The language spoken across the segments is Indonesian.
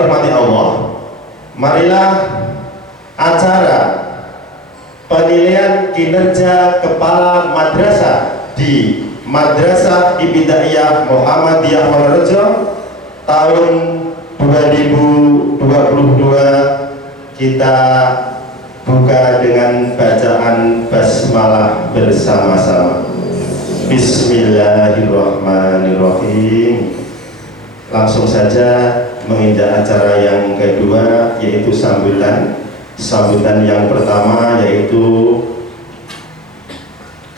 dirahmati Allah, marilah acara penilaian kinerja kepala madrasah di Madrasah Ibtidaiyah Muhammadiyah Wonorejo tahun 2022 kita buka dengan bacaan basmalah bersama-sama. Bismillahirrahmanirrahim. Langsung saja menginjak acara yang kedua, yaitu sambutan yang pertama, yaitu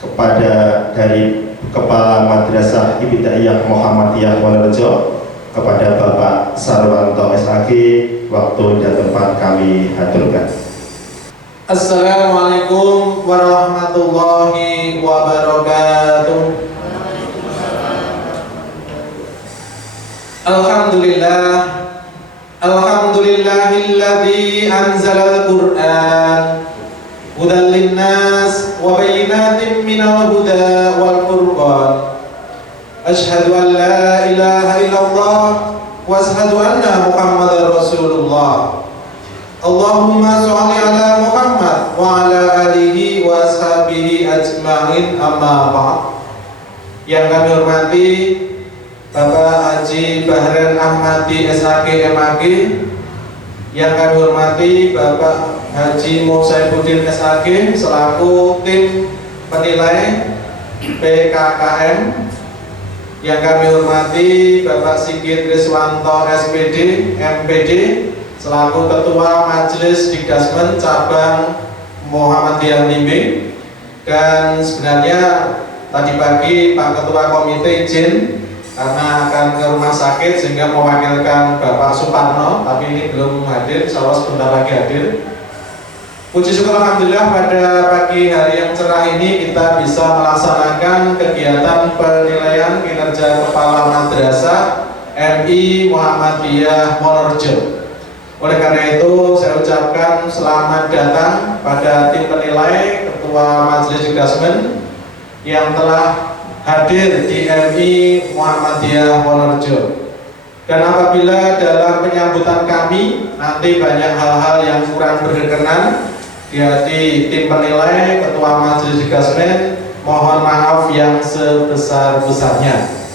kepada dari Kepala Madrasah Ibtidaiyah Muhammadiyah Wonorejo kepada Bapak Sarwanto SAG. Waktu dan tempat kami aturkan. Assalamualaikum warahmatullahi wabarakatuh. Alhamdulillahilladzi anzalal Qur'an hudan linnas wa bayyinatin minal huda wal furqan. Asyhadu an la ilaha illallah wa asyhadu anna Muhammadar Rasulullah. Allahumma sholli ala Muhammad wa ala alihi wa ashabihi ajma'in, amma ba'd. Yang kami hormati Bapak Haji Bahren Ahmadi SAG MAG, yang kami hormati Bapak Haji Musaibuddin SAG selaku tim penilai PKKM, yang kami hormati Bapak Sigit Riswanto SPD MPD selaku Ketua Majelis Dikdasmen Cabang Muhammadiyah Nimbing. Dan sebenarnya tadi pagi Pak Ketua Komite izin karena akan ke rumah sakit sehingga mewakilkan Bapak Suparno, tapi ini belum hadir, insya Allah sebentar lagi hadir. Puji syukur alhamdulillah pada pagi hari yang cerah ini kita bisa melaksanakan kegiatan penilaian kinerja Kepala Madrasah MI Muhammadiyah Wonorejo. Oleh karena itu saya ucapkan selamat datang pada tim penilai Ketua Majelis Dikdasmen yang telah hadir di MI Muhammadiyah Wonorejo. Dan apabila dalam penyambutan kami nanti banyak hal-hal yang kurang berkenan di tim penilai Ketua Majelis Dikdasmen, mohon maaf yang sebesar-besarnya.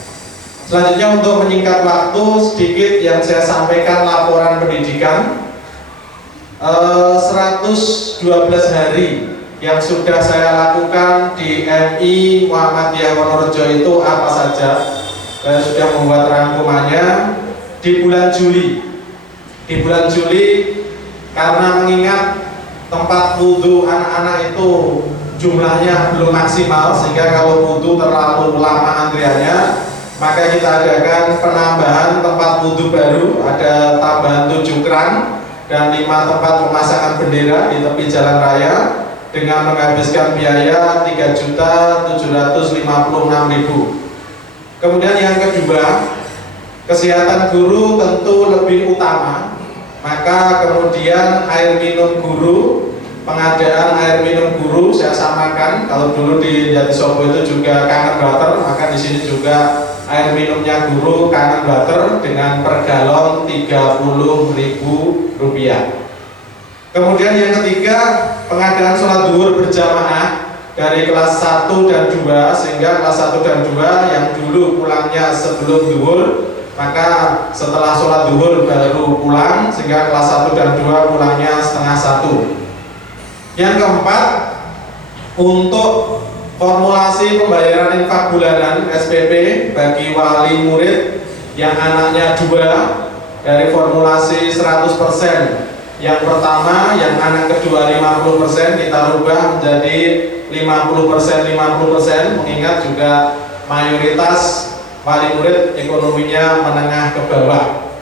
Selanjutnya untuk menyingkat waktu sedikit yang saya sampaikan laporan pendidikan 112 hari yang sudah saya lakukan di MI Muhammadiyah Wonorejo itu apa saja. Saya sudah membuat rangkumannya di bulan Juli. Di bulan Juli karena mengingat tempat wudhu anak-anak itu jumlahnya belum maksimal, sehingga kalau wudhu terlalu lama antriannya, maka kita adakan penambahan tempat wudhu baru, ada tambahan 7 keran dan 5 tempat pemasangan bendera di tepi jalan raya dengan menghabiskan biaya 3.756.000. Kemudian yang kedua, kesehatan guru tentu lebih utama, maka kemudian air minum guru, pengadaan air minum guru saya samakan. Kalau dulu di Jatisobo itu juga kangen butter, maka di sini juga air minumnya guru kangen butter dengan per galon Rp30.000. Kemudian yang ketiga, pengadaan sholat zuhur berjamaah dari kelas 1 dan 2, sehingga kelas 1 dan 2 yang dulu pulangnya sebelum zuhur, maka setelah sholat zuhur baru pulang, sehingga kelas 1 dan 2 pulangnya setengah 1. Yang keempat, untuk formulasi pembayaran infak bulanan SPP bagi wali murid yang anaknya 2 dari formulasi 100%. Yang pertama, yang anak kedua 50%, kita rubah menjadi 50%, mengingat juga mayoritas wali murid ekonominya menengah ke bawah.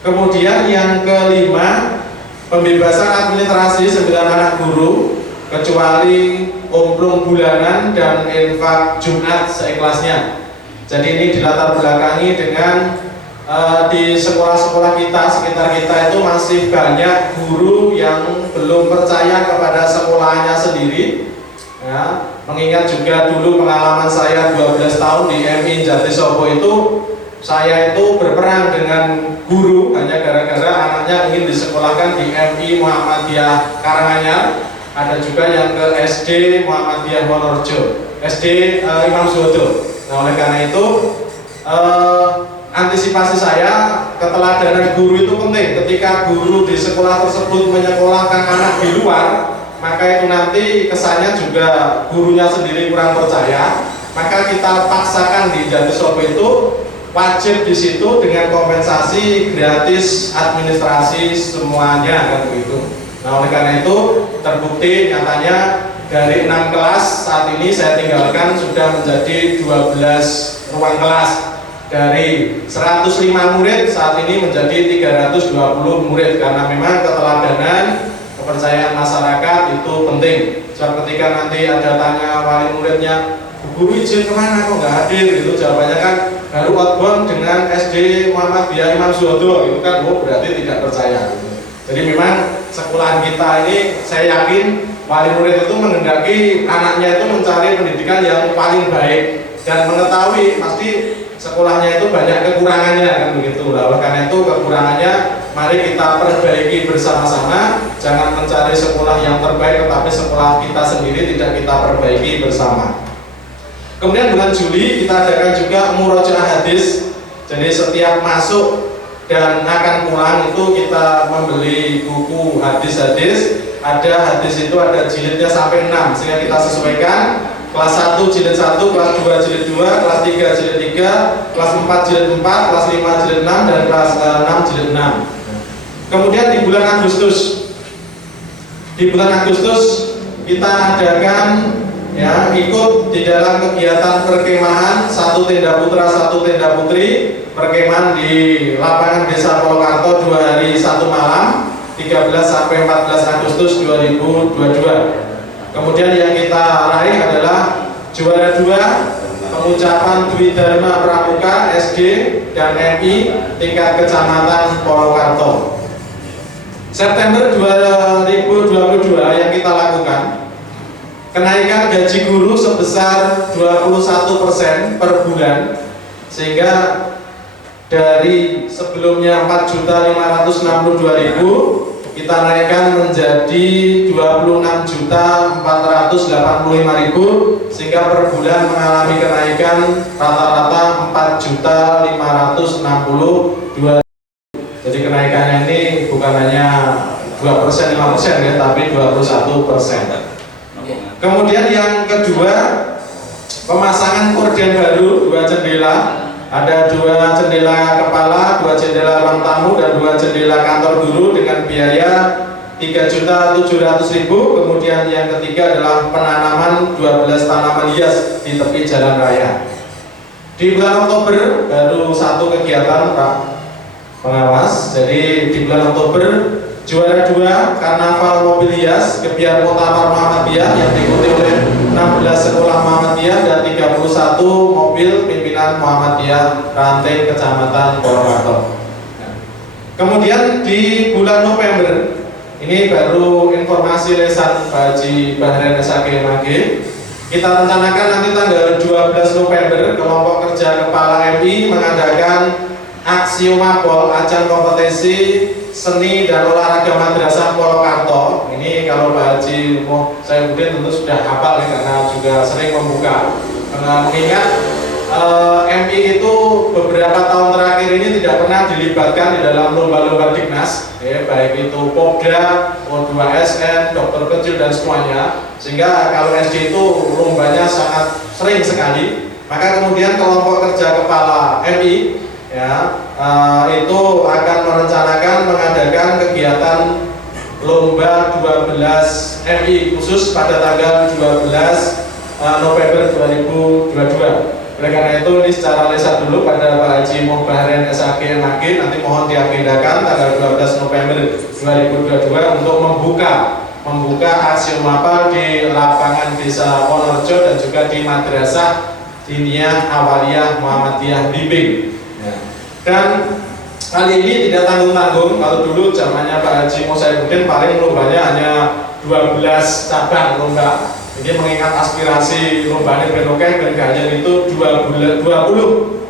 Kemudian yang kelima, pembebasan administrasi 9 anak guru kecuali umplung bulanan dan infak Jumat seikhlasnya. Jadi ini dilatar belakangi dengan di sekolah-sekolah kita, sekitar kita itu masih banyak guru yang belum percaya kepada sekolahnya sendiri, ya, mengingat juga dulu pengalaman saya 12 tahun di MI Jatisobo itu saya itu berperang dengan guru hanya gara-gara anaknya ingin disekolahkan di MI Muhammadiyah Karanganyar. Ada juga yang ke SD Muhammadiyah Wonorejo, SD Imam Suwodo. Nah, oleh karena itu antisipasi saya, keteladanan guru itu penting. Ketika guru di sekolah tersebut menyekolahkan anak di luar, maka itu nanti kesannya juga gurunya sendiri kurang percaya. Maka kita paksakan di Jatisobo itu wajib di situ dengan kompensasi gratis administrasi semuanya kan begitu. Nah, oleh karena itu terbukti nyatanya dari 6 kelas saat ini saya tinggalkan sudah menjadi 12 ruang kelas. Dari 105 murid saat ini menjadi 320 murid, karena memang keteladanan, kepercayaan masyarakat itu penting. Sebab ketika nanti ada tanya wali muridnya, guru izin kemana kok nggak hadir, gitu jawabannya kan baru outbound dengan SD Muhammadiyah Imam Suwodo, itu kan berarti tidak percaya gitu. Jadi memang sekolahan kita ini saya yakin wali murid itu menghendaki anaknya itu mencari pendidikan yang paling baik dan mengetahui pasti sekolahnya itu banyak kekurangannya kan begitu. Oleh karena itu kekurangannya mari kita perbaiki bersama-sama, jangan mencari sekolah yang terbaik tetapi sekolah kita sendiri tidak kita perbaiki bersama. Kemudian bulan Juli kita adakan juga murojaah hadis. Jadi setiap masuk dan akan pulang itu kita membeli buku hadis-hadis. Ada hadis itu ada jilidnya sampai 6 sehingga kita sesuaikan. Kelas 1 jilid 1, kelas 2 jilid 2, kelas 3 jilid 3, kelas 4 jilid 4, kelas 5 jilid 6, dan kelas 6 jilid 6. Kemudian di bulan Agustus kita adakan ya ikut di dalam kegiatan perkemahan satu tenda putra satu tenda putri, perkemahan di lapangan Desa Polokarto 2 hari 1 malam 13 sampai 14 Agustus 2022. Kemudian yang kita raih adalah juara 2 pengucapan Dwi Dharma Pramuka SD dan MI tingkat kecamatan Polokarto. September 2022 yang kita lakukan kenaikan gaji guru sebesar 21% per bulan, sehingga dari sebelumnya 4.562.000 kita naikkan menjadi 26.485.000, sehingga per bulan mengalami kenaikan rata-rata 4.562.000. Jadi kenaikannya ini bukan hanya 2%, 5% ya, tapi 21%. Kemudian yang kedua, pemasangan korden baru 2 jendela. Ada 2 jendela kepala, 2 jendela ruang tamu, dan 2 jendela kantor guru dengan biaya 3.700.000. Kemudian yang ketiga adalah penanaman 12 tanaman hias di tepi jalan raya. Di bulan Oktober baru 1 kegiatan Pak Pengawas. Jadi di bulan Oktober juara 2 karnaval mobil hias Gebiar Muktamar Muhammadiyah yang diikuti oleh 16 sekolah Muhammadiyah dan 31 mobil pimpinan Muhammadiyah rantai Kecamatan Polokarto. Kemudian di bulan November ini baru informasi lesan Pak Haji Bahren SAG MAG. Kita rencanakan nanti tanggal 12 November kelompok kerja kepala MI mengadakan aksi mapol ajang kompetisi seni dan olahraga madrasah Polokarto. Ini kalau Pak Haji Saifuddin tentu sudah hafal ya, karena juga sering membuka. Mengingat MI itu beberapa tahun terakhir ini tidak pernah dilibatkan di dalam lomba-lomba Dignas, ya, baik itu Popda, O2SN, dokter kecil dan semuanya. Sehingga kalau SD itu lombanya sangat sering sekali. Maka kemudian kelompok kerja kepala MI ya itu akan merencanakan mengadakan kegiatan lomba 12 MI khusus pada tanggal 12 November 2022. Oleh karena itu ini secara lisan dulu pada Pak Haji Bahren SAG MAG, nanti mohon diagendakan tanggal 12 November 2022 untuk membuka aksi mapal di lapangan Desa Wonorejo dan juga di Madrasah Diniyah Awaliyah Muhammadiyah Bimbing. Dan kali ini tidak tanggung-tanggung. Kalau dulu zamannya Pak Haji Saifuddin paling lombanya hanya 12 cabang lomba. Jadi mengingat aspirasi lomba ini benokeh berganyan itu 20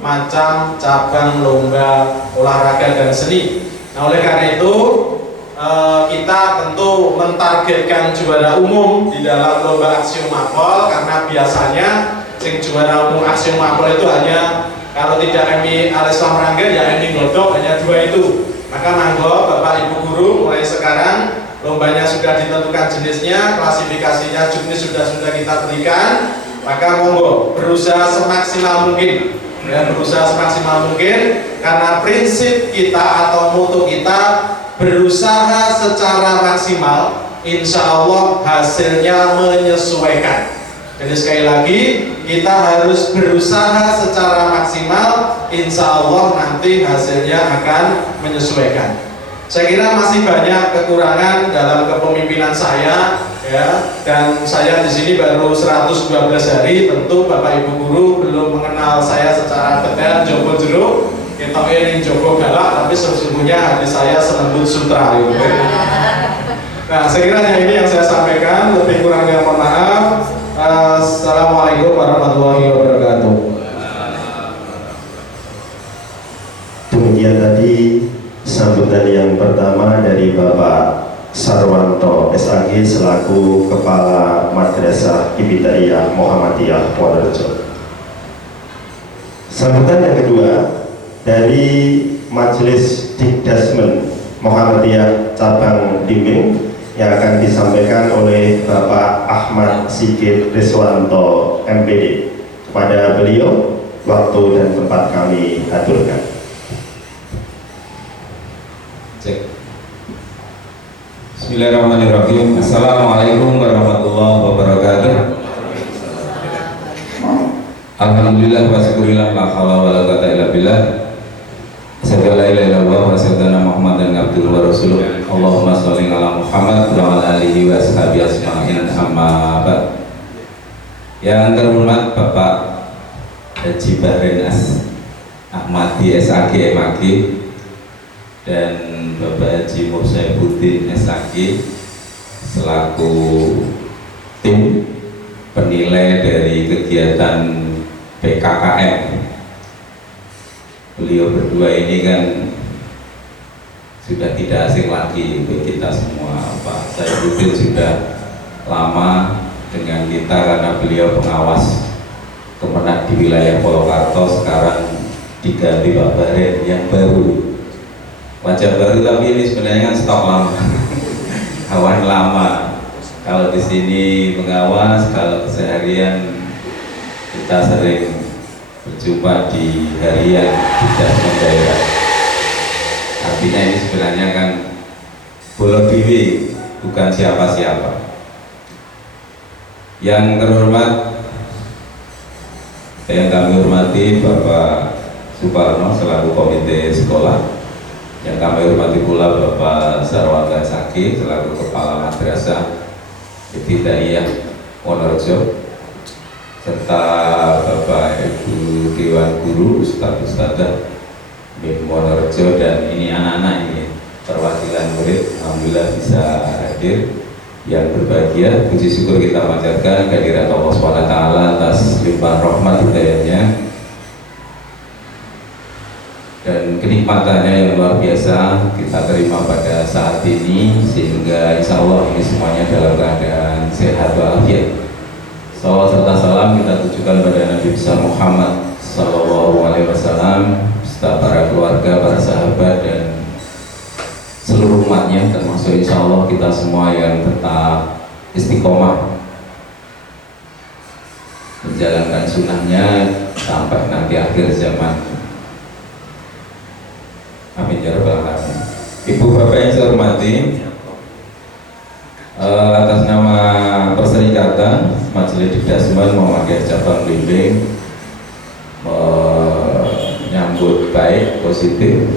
macam cabang lomba olahraga dan seni. Nah oleh karena itu kita tentu mentargetkan juara umum di dalam lomba aksium mapol, karena biasanya sing juara umum aksium mapol itu hanya kalau tidak Emi Alislam Rangga ya Emi Glodok, hanya 2 itu. Maka manggo Bapak Ibu guru mulai sekarang lombanya sudah ditentukan jenisnya, klasifikasinya jenis sudah kita berikan, maka monggo berusaha semaksimal mungkin, ya, berusaha semaksimal mungkin, karena prinsip kita atau moto kita berusaha secara maksimal, insya Allah hasilnya menyesuaikan. Jadi sekali lagi kita harus berusaha secara maksimal, insya Allah nanti hasilnya akan menyesuaikan. Saya kira masih banyak kekurangan dalam kepemimpinan saya, ya, dan saya di sini baru 112 hari. Tentu Bapak Ibu guru belum mengenal saya secara detail. Jogo jeruk, kita ini Jogo galak, tapi sesungguhnya hati saya selembut sutra. Gitu. Nah, saya kira ini yang saya sampaikan. Lebih kurangnya mohon maaf. Assalamualaikum warahmatullahi wabarakatuh. Demikian tadi sambutan yang pertama dari Bapak Sarwanto SAG selaku Kepala Madrasah Ibtidaiyah Muhammadiyah Wonorejo. Sambutan yang kedua dari Majelis Dikdasmen Muhammadiyah Cabang Dimbing yang akan disampaikan oleh Bapak Ahmad Sigit Riswanto MPD. Kepada beliau waktu dan tempat kami aturkan. Cek. Bismillahirrahmanirrahim. Assalamualaikum warahmatullahi wabarakatuh. Alhamdulillah wa syukurillah la haula wala quwwata illa billah. Asyhadu an la ilaha illallah wa asyhadu anna Muhammadan abduhu wa rasuluh. Allahumma shalli ala Muhammad wa ala alihi wa ashabihi ajma'in. Amma ba'd. Yang terhormat Bapak Haji Bahrain Ahmadi SAG MAG dan Bapak Haji Mursaibuddin SAG selaku tim penilai dari kegiatan PKKM. Beliau berdua ini kan sudah tidak asing lagi untuk kita semua. Pak Saibuddin sudah lama dengan kita karena beliau pengawas Kemenak di wilayah Purwokerto, sekarang diganti Pak Bahrain yang baru, wajah baru, tapi ini sebenarnya kan stok lama kawan lama. Kalau di sini pengawas, kalau keseharian kita sering berjumpa di harian di daerah. Artinya ini sebenarnya kan bolo dewi, bukan siapa-siapa. Yang terhormat, yang kami hormati Bapak Suparno selaku komite sekolah, yang kami hormati pula Bapak Sarwanto SAG selaku Kepala Madrasah Ibtidaiyah Wonorejo, serta Bapak Ibu Dewan Guru, Ustadz-Ustadzah BIM Wonorejo, dan ini anak-anak ini perwakilan murid, alhamdulillah bisa hadir. Yang berbahagia, puji syukur kita panjatkan kehadirat Allah SWT atas limpahan rahmat hidayahnya dan kenikmatannya yang luar biasa kita terima pada saat ini, sehingga insya Allah ini semuanya dalam keadaan sehat walafiat. Salawat serta salam kita tujukan pada Nabi besar Muhammad SAW, serta para keluarga, para sahabat, dan seluruh umatnya, termasuk insya Allah kita semua yang tetap istiqomah menjalankan sunnahnya sampai nanti akhir zaman. Amin ya rabbal alamin. Ibu bapak yang saya hormati, atas nama Perserikatan Majelis Dikdasmen Muhammadiyah Cabang Blimbing menyambut baik, positif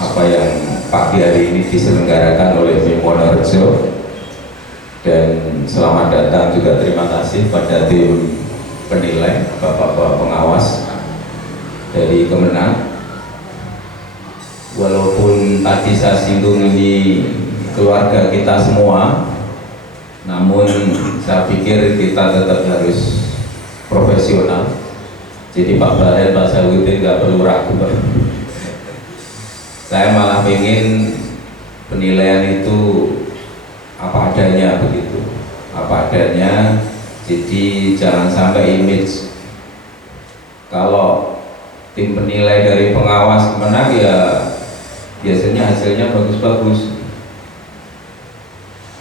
apa yang pagi hari ini diselenggarakan oleh BIM Wonorejo, dan selamat datang juga terima kasih pada tim penilai, bapak-bapak pengawas dari Kemenak. Walaupun tadi saya singgung ini keluarga kita semua, namun saya pikir kita tetap harus profesional. Jadi Pak Baden, Pak Sawuddin nggak perlu ragu, Pak. Saya malah ingin penilaian itu apa adanya, begitu, apa adanya. Jadi jangan sampai image kalau tim penilai dari pengawas menang ya biasanya hasilnya bagus-bagus.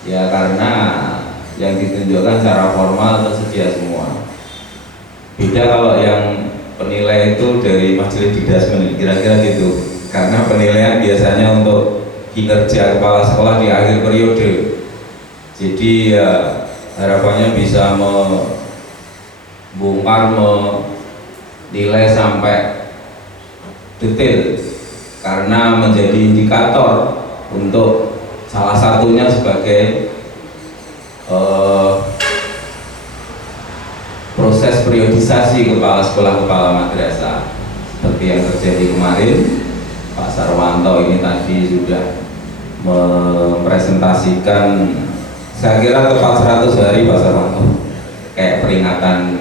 Ya karena yang ditunjukkan secara formal tersedia semua. Beda kalau yang penilai itu dari majelis didasmen, kira-kira gitu. Karena penilaian biasanya untuk kinerja kepala sekolah di akhir periode. Jadi ya harapannya bisa membongkar, menilai sampai detail, karena menjadi indikator untuk salah satunya sebagai proses periodisasi kepala sekolah, kepala madrasah, seperti yang terjadi kemarin. Pak Sarwanto ini tadi sudah mempresentasikan, saya kira tepat 100 hari Pak Sarwanto, kayak peringatan.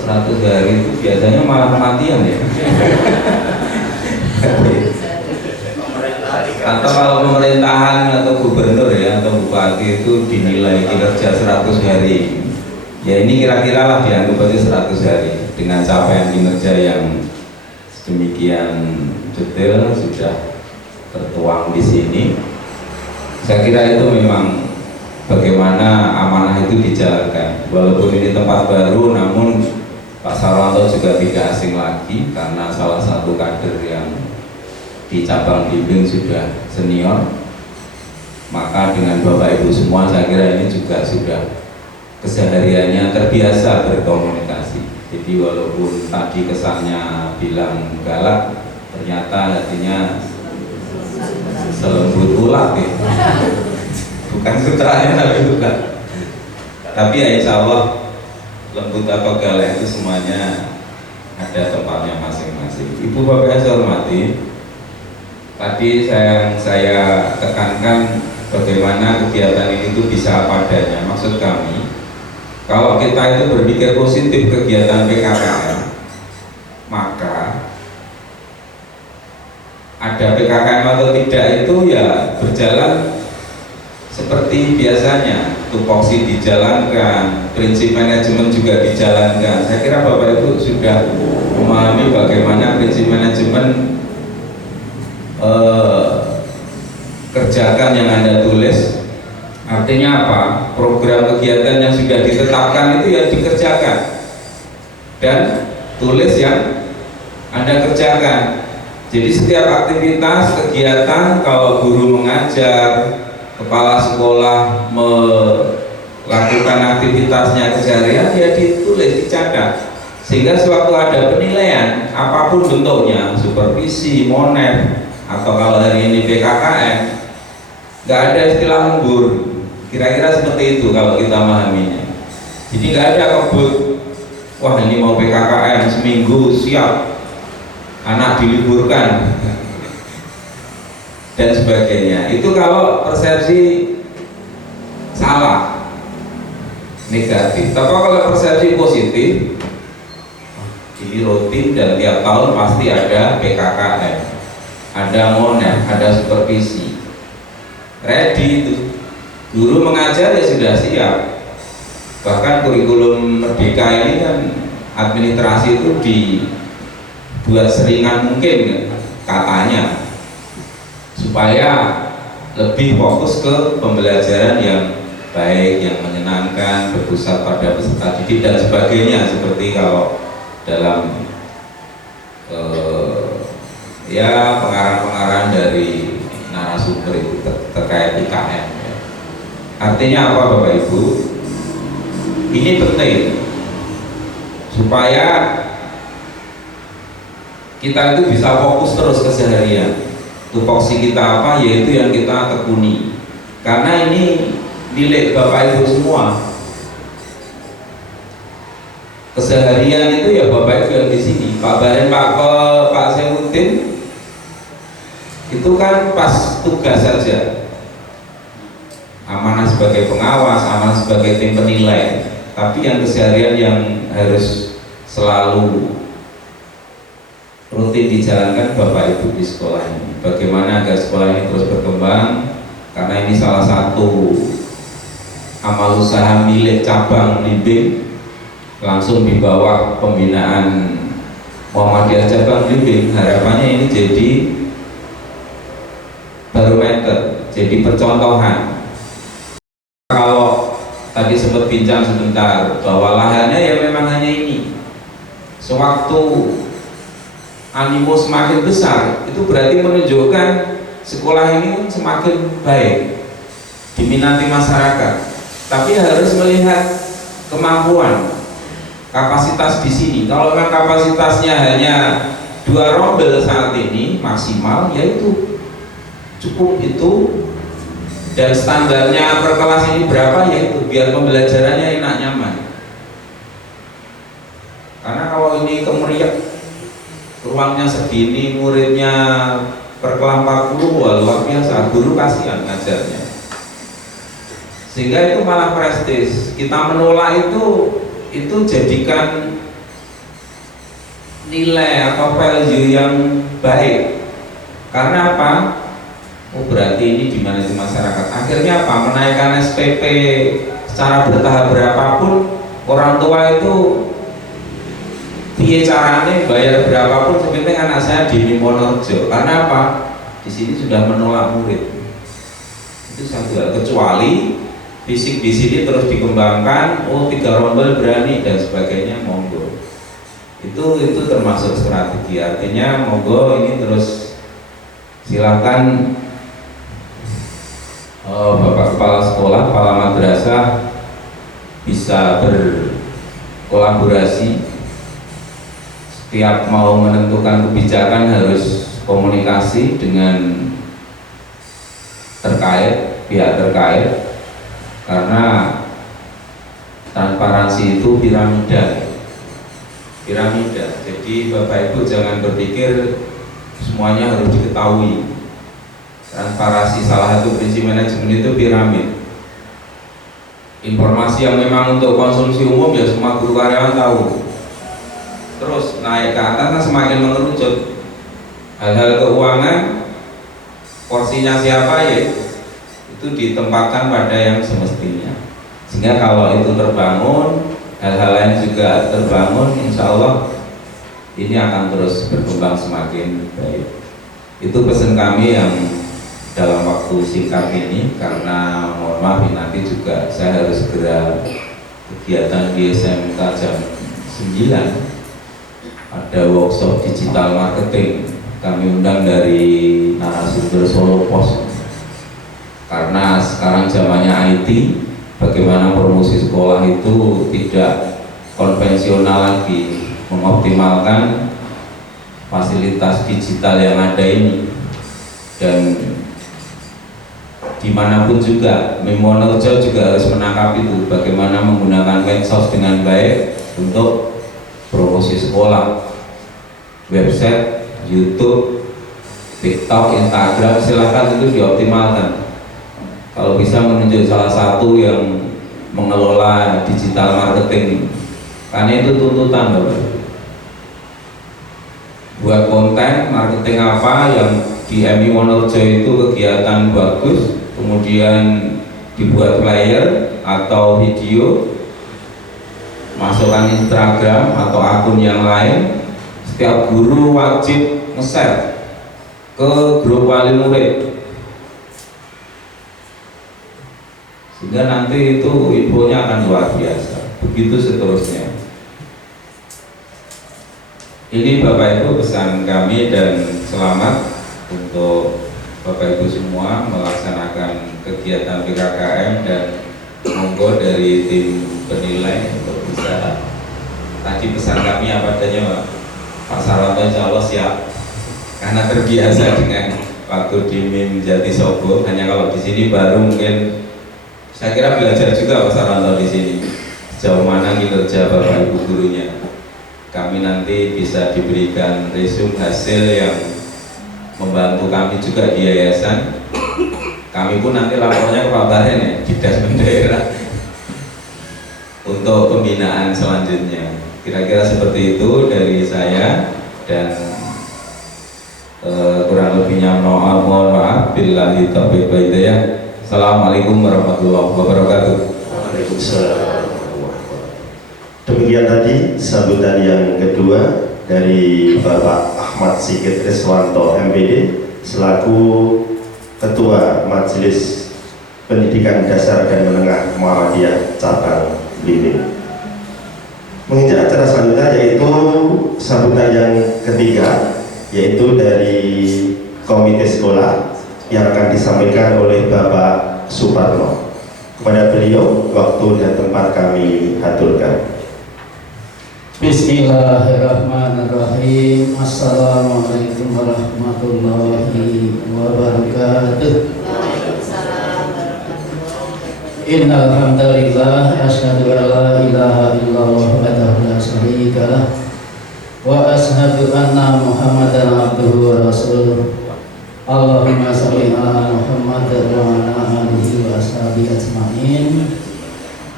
100 hari itu biasanya malah kematian ya. Atau kalau pemerintahan atau gubernur ya atau bupati itu dinilai kinerja 100 hari, ya ini kira-kira lah dianggap aja 100 hari dengan capaian kinerja yang demikian detail sudah tertuang di sini. Saya kira itu memang bagaimana amanah itu dijalankan. Walaupun ini tempat baru, namun Pak Sarwanto juga tidak asing lagi karena salah satu kader yang di cabang bimbing sudah senior. Maka dengan Bapak Ibu semua saya kira ini juga sudah kesehariannya terbiasa berkomunikasi. Jadi walaupun tadi kesannya bilang galak, ternyata hatinya selembut ulat ya. Bukan putranya tapi bukan. Tapi ya insya Allah lembut atau galak itu semuanya ada tempatnya masing-masing. Ibu Bapak yang saya hormati, tadi saya tekankan bagaimana kegiatan ini itu bisa apa adanya. Maksud kami, kalau kita itu berpikir positif kegiatan PKKM, maka ada PKKM atau tidak itu ya berjalan seperti biasanya. Tupoksi dijalankan, prinsip manajemen juga dijalankan. Saya kira Bapak Ibu sudah memahami bagaimana prinsip manajemen kerjakan yang Anda tulis. Artinya apa? Program kegiatan yang sudah ditetapkan itu ya dikerjakan, dan tulis yang Anda kerjakan. Jadi setiap aktivitas kegiatan, kalau guru mengajar, kepala sekolah melakukan aktivitasnya keseharian, ya ditulis, dicatat, sehingga sewaktu ada penilaian apapun bentuknya, supervisi, monet, atau kalau hari ini PKKM, nggak ada istilah lembur. Kira-kira seperti itu kalau kita memahaminya. Jadi nggak ada kebut, wah ini mau PKKM seminggu siap, anak diliburkan dan sebagainya. Itu kalau persepsi salah, negatif. Tapi kalau persepsi positif, ini rutin dan tiap tahun pasti ada PKKM, ada monet, ada supervisi, ready itu. Guru mengajar ya sudah siap. Bahkan kurikulum Merdeka ini kan administrasi itu dibuat seringan mungkin katanya, supaya lebih fokus ke pembelajaran yang baik, yang menyenangkan, berpusat pada peserta didik dan sebagainya. Seperti kalau dalam ya pengarang-pengarang dari narasumber itu terkait IKN. Artinya apa Bapak Ibu? Ini penting supaya kita itu bisa fokus terus keseharian. Tupoksi kita apa, yaitu yang kita tekuni. Karena ini milik Bapak Ibu semua. Keseharian itu ya Bapak Ibu yang di sini. Pak Baden, Pak Sewuddin itu kan pas tugas saja. amanah sebagai pengawas, amanah sebagai tim penilai, tapi yang keseharian yang harus selalu rutin dijalankan Bapak Ibu di sekolah ini. Bagaimana agar sekolah ini terus berkembang, karena ini salah satu amal usaha milik cabang Blimbing langsung di bawah pembinaan Muhammadiyah cabang Blimbing. Harapannya ini jadi barometer, jadi percontohan. Kalau tadi sempat bincang sebentar bahwa lahannya ya memang hanya ini, sewaktu animo semakin besar, itu berarti menunjukkan sekolah ini semakin baik, diminati masyarakat. Tapi harus melihat kemampuan, kapasitas di sini. Kalau memang kapasitasnya hanya 2 rombel saat ini maksimal, yaitu cukup itu. Dan standarnya per kelas ini berapa, yaitu biar pembelajarannya enak nyaman. Karena kalau ini kemeriah, ruangnya segini, muridnya per kelas 40, wah luar biasa, guru kasihan ngajarnya. Sehingga itu malah prestis. Kita menolak itu jadikan nilai atau value yang baik. Karena apa? Oh berarti ini gimana di masyarakat. Akhirnya apa? Menaikkan SPP secara bertahap berapapun, orang tua itu piye carane bayar berapapun, sepenting anak saya di Wonorejo. Karena apa? Di sini sudah menolak murid. Itu satu hal. Kecuali fisik di sini terus dikembangkan, oh 3 rombel berani dan sebagainya, monggo. Itu termasuk strategi. Artinya monggo ini terus silakan Bapak Kepala Sekolah, Kepala Madrasah bisa berkolaborasi. Setiap mau menentukan kebijakan harus komunikasi dengan pihak terkait, karena transparansi itu piramida. Jadi Bapak Ibu jangan berpikir semuanya harus diketahui. Transparansi salah satu prinsip manajemen itu piramid. Informasi yang memang untuk konsumsi umum ya semua guru karyawan tahu. Terus naik ke atas kan semakin mengerucut. Hal-hal keuangan, porsinya siapa ya itu ditempatkan pada yang semestinya. Sehingga kalau itu terbangun, hal-hal lain juga terbangun, insya Allah ini akan terus berkembang semakin baik. Itu pesan kami yang dalam waktu singkat ini, karena mohon maaf nanti juga saya harus segera kegiatan di SMK jam 9, ada workshop digital marketing. Kami undang dari narasumber Solo Pos, karena sekarang zamannya IT, bagaimana promosi sekolah itu tidak konvensional lagi, mengoptimalkan fasilitas digital yang ada ini. Dan dimanapun juga, Wonorejo juga harus menangkap itu, bagaimana menggunakan medsos dengan baik untuk promosi sekolah, website, YouTube, TikTok, Instagram, silahkan itu dioptimalkan. Kalau bisa menunjuk salah satu yang mengelola digital marketing, karena itu tuntutan Bapak. Buat konten marketing apa yang di MI Wonorejo itu kegiatan bagus, kemudian dibuat flyer atau video, masukkan Instagram atau akun yang lain. Setiap guru wajib nge-share ke grup wali murid, sehingga nanti itu infonya akan luar biasa. Begitu seterusnya. Ini Bapak Ibu pesan kami, dan selamat untuk Bapak Ibu semua melaksanakan kegiatan PKKM, dan monggo dari tim penilai untuk bisa, tadi pesan kami apa adanya Pak Sarwanto, insya Allah siap, karena terbiasa dengan waktu di MIM Jatisobo. Hanya kalau di sini baru mungkin saya kira belajar juga Pak Sarwanto di sini sejauh mana kinerja Bapak Ibu gurunya. Kami nanti bisa diberikan resume hasil yang membantu kami juga di yayasan. Kami pun nanti lapornya ke Pak Baren ya, di Dasmen daerah untuk pembinaan selanjutnya. Kira-kira seperti itu dari saya, dan kurang lebihnya mohon maaf. Billahi taufiq wal hidayah. Assalamualaikum warahmatullahi wabarakatuh. Waalaikumsalam. Demikian tadi sambutan yang kedua dari Bapak Ahmad Sigit Riswanto MPD selaku Ketua Majelis Pendidikan Dasar dan Menengah Muhammadiyah Cabang Blimbing. Menginjak acara selanjutnya yaitu sambutan yang ketiga, yaitu dari komite sekolah yang akan disampaikan oleh Bapak Suparno. Kepada beliau waktu dan tempat kami haturkan. Bismillahirrahmanirrahim. Assalamualaikum warahmatullahi wabarakatuh. Innal hamdalillah asyhadu an la ilaha illallah wahdahu la syarika lah wa asyhadu anna Muhammadan abduhu wa rasuluh. Allahumma shalli ala Muhammad wa ala alihi wa ashabihi ajmain.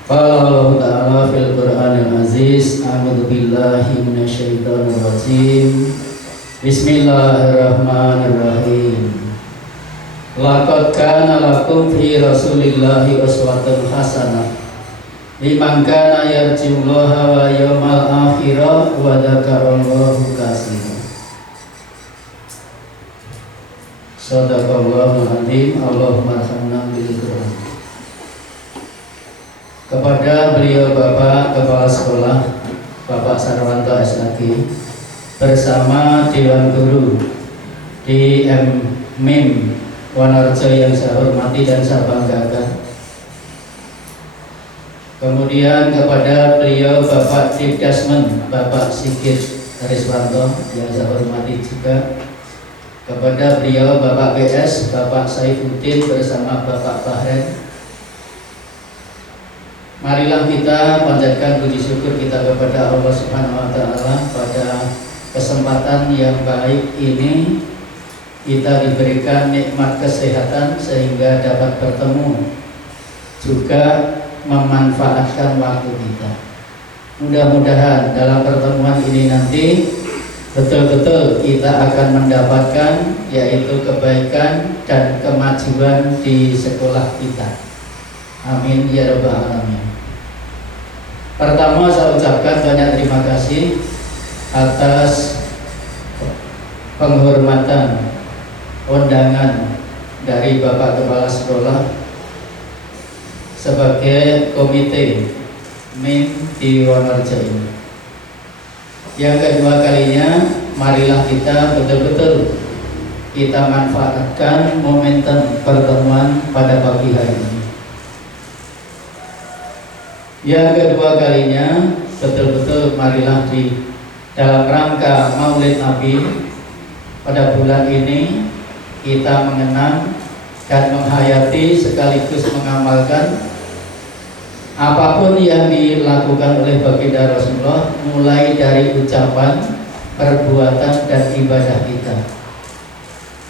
Qala Allah Ta'ala fil Qur'anil Aziz, a'udzu billahi minasyaitonir rajim. Bismillahirrahmanirrahim. Laqad kana lakum fi Rasulillahi uswatun hasanah liman kana yarjullaha wal yawmal akhir wa dzakarallaha katsiran. Shadaqallahul azim. Allahumma arhamna bil Qur'an. Kepada beliau Bapak Kepala Sekolah Bapak Sarwanto SAG bersama Dewan Guru di MIM Wonorejo yang saya hormati dan saya banggakan. Kemudian kepada beliau Bapak Dikdasmen Bapak Sigit Riswanto yang saya hormati juga. Kepada beliau Bapak BS Bapak Saifuddin bersama Bapak Bahren. Marilah kita panjatkan puji syukur kita kepada Allah Subhanahu wa Ta'ala pada kesempatan yang baik ini kita diberikan nikmat kesehatan sehingga dapat bertemu, juga memanfaatkan waktu kita. Mudah-mudahan dalam pertemuan ini nanti betul-betul kita akan mendapatkan yaitu kebaikan dan kemajuan di sekolah kita. Amin ya rabbal alamin. Pertama saya ucapkan banyak terima kasih atas penghormatan undangan dari Bapak Kepala Sekolah sebagai komite MIM di Wonorejo ini. Yang kedua kalinya, marilah kita betul-betul kita manfaatkan momentum pertemuan pada pagi hari ini. Yang kedua kalinya, betul-betul marilah di dalam rangka Maulid Nabi pada bulan ini kita mengenang dan menghayati sekaligus mengamalkan apapun yang dilakukan oleh baginda Rasulullah, mulai dari ucapan, perbuatan dan ibadah kita.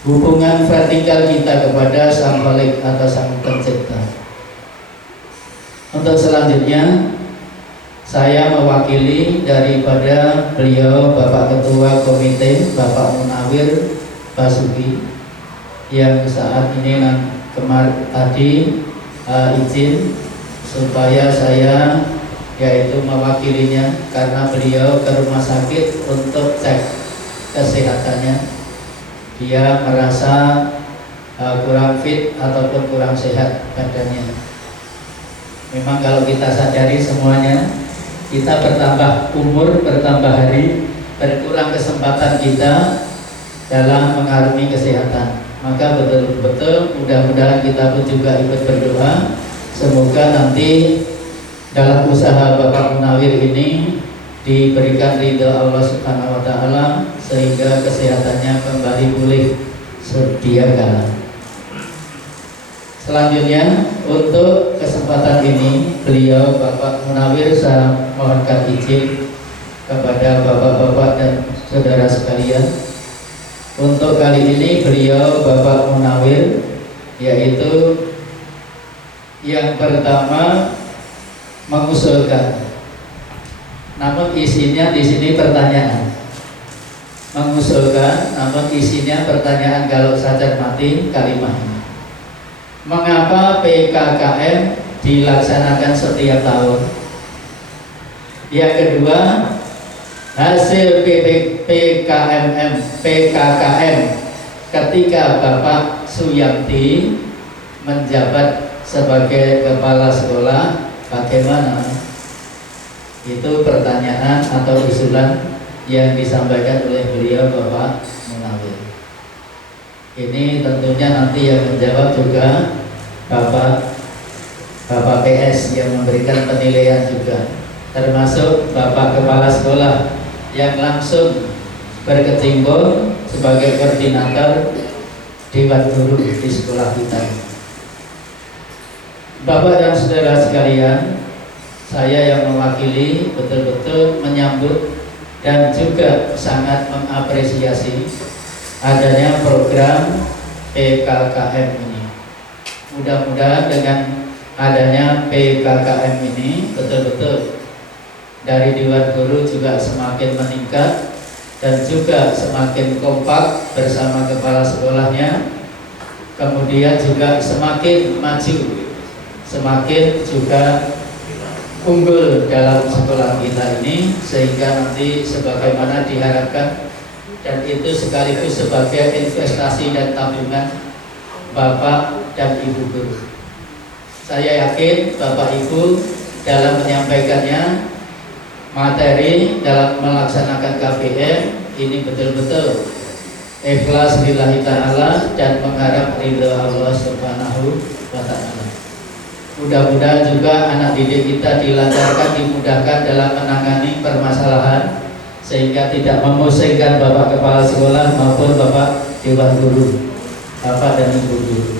Hubungan vertikal kita kepada Sang Khalik atau Sang Pencipta. Untuk selanjutnya saya mewakili daripada beliau Bapak Ketua Komite Bapak Munawir Basuki yang saat ini tadi izin supaya saya yaitu mewakilinya karena beliau ke rumah sakit untuk cek kesehatannya. Dia merasa kurang fit ataupun kurang sehat badannya. Memang kalau kita sadari semuanya, kita bertambah umur, bertambah hari, berkurang kesempatan kita dalam mengarungi kesehatan. Maka betul-betul mudah-mudahan kita pun juga ikut berdoa. Semoga nanti dalam usaha Bapak Munawir ini diberikan ridha Allah Subhanahu wa Ta'ala sehingga kesehatannya kembali pulih sedia kala. Selanjutnya untuk kesempatan ini beliau Bapak Munawir saya mohonkan izin kepada bapak-bapak dan saudara sekalian. Untuk kali ini beliau Bapak Munawir yaitu yang pertama mengusulkan, namun isinya di sini pertanyaan. Mengusulkan, namun isinya pertanyaan kalau saya cermati kalimatnya. Mengapa PKKM dilaksanakan setiap tahun? Yang kedua, hasil PKKM ketika Bapak Suyanti menjabat sebagai kepala sekolah bagaimana? Itu pertanyaan atau usulan yang disampaikan oleh beliau Bapak Munawir. Ini tentunya nanti yang menjawab juga Bapak PS yang memberikan penilaian juga, termasuk Bapak Kepala Sekolah yang langsung berkecimpung sebagai koordinator Dewan Guru di sekolah kita. Bapak dan saudara sekalian, saya yang mewakili betul-betul menyambut dan juga sangat mengapresiasi adanya program PKKM ini. Mudah-mudahan dengan adanya PKKM ini betul-betul dari Dewan Guru juga semakin meningkat dan juga semakin kompak bersama kepala sekolahnya, kemudian juga semakin maju, semakin juga unggul dalam sekolah kita ini, sehingga nanti sebagaimana diharapkan dan itu sekaligus sebagai investasi dan tabungan Bapak dan Ibu guru. Saya yakin Bapak Ibu dalam menyampaikannya materi dalam melaksanakan KPM ini betul-betul ikhlas lillahi ta'ala dan mengharap ridha Allah subhanahu wa ta'ala. Mudah-mudahan juga anak didik kita dilancarkan, dimudahkan dalam menangani permasalahan sehingga tidak memusingkan Bapak Kepala Sekolah maupun Bapak Dewan Guru, Bapak dan Ibu guru.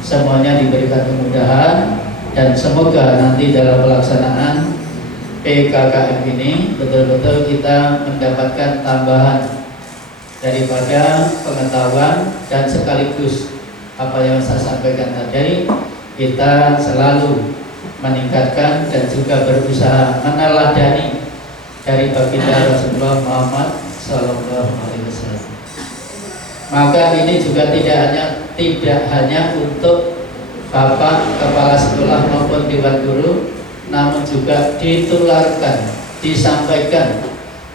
Semuanya diberikan kemudahan dan semoga nanti dalam pelaksanaan PKKM ini betul-betul kita mendapatkan tambahan daripada pengetahuan dan sekaligus apa yang saya sampaikan tadi, kita selalu meningkatkan dan juga berusaha meneladani dari baginda Rasulullah Muhammad SAW. Maka ini juga tidak hanya untuk Bapak Kepala Sekolah maupun Dewan Guru, namun juga ditularkan, disampaikan,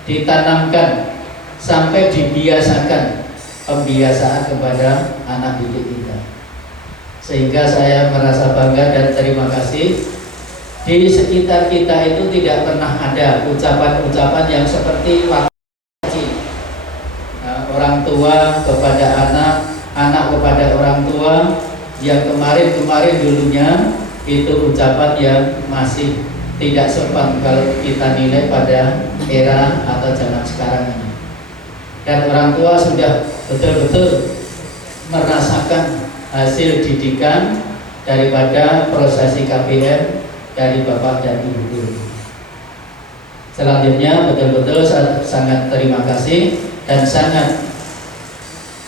ditanamkan sampai dibiasakan pembiasaan kepada anak didik kita. Sehingga saya merasa bangga dan terima kasih di sekitar kita itu tidak pernah ada ucapan-ucapan yang seperti orang tua kepada anak, anak kepada orang tua, yang kemarin dulunya itu ucapan yang masih tidak sopan kalau kita nilai pada era atau zaman sekarang ini. Dan orang tua sudah betul-betul merasakan hasil didikan daripada prosesi KPM dari Bapak dan Ibu guru. Selanjutnya betul-betul sangat terima kasih dan sangat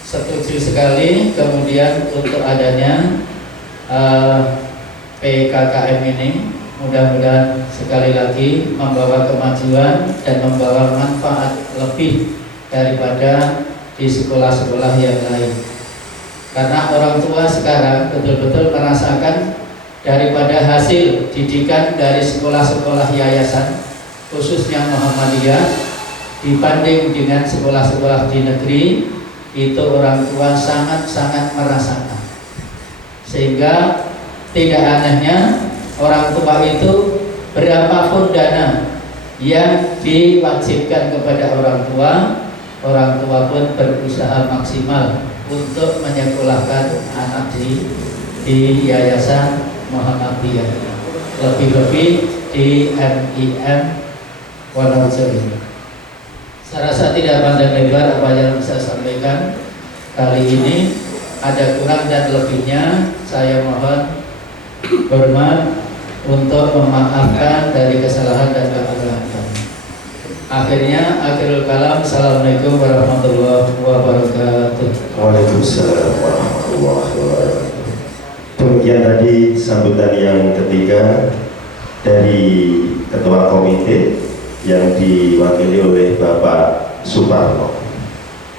setuju sekali kemudian untuk adanya PKKM ini. Mudah-mudahan sekali lagi membawa kemajuan dan membawa manfaat lebih daripada di sekolah-sekolah yang lain. Karena orang tua sekarang betul-betul merasakan daripada hasil didikan dari sekolah-sekolah yayasan, khususnya Muhammadiyah, dibanding dengan sekolah-sekolah di negeri, itu orang tua sangat-sangat merasakan. Sehingga tidak anehnya orang tua itu berapapun dana yang diwajibkan kepada orang tua pun berusaha maksimal untuk menyekolahkan anak di Yayasan Muhammadiyah, lebih-lebih di MIM Wonorejo ini. Saya rasa tidak panjang lebar apa yang saya sampaikan kali ini. Ada kurang dan lebihnya saya mohon hormat untuk memaafkan dari kesalahan dan kekurangan kami. Akhirnya, akhirul kalam. Assalamualaikum warahmatullahi wabarakatuh. Waalaikumsalam warahmatullahi wabarakatuh. Demikian tadi sambutan yang ketiga dari Ketua Komite yang diwakili oleh Bapak Suparno.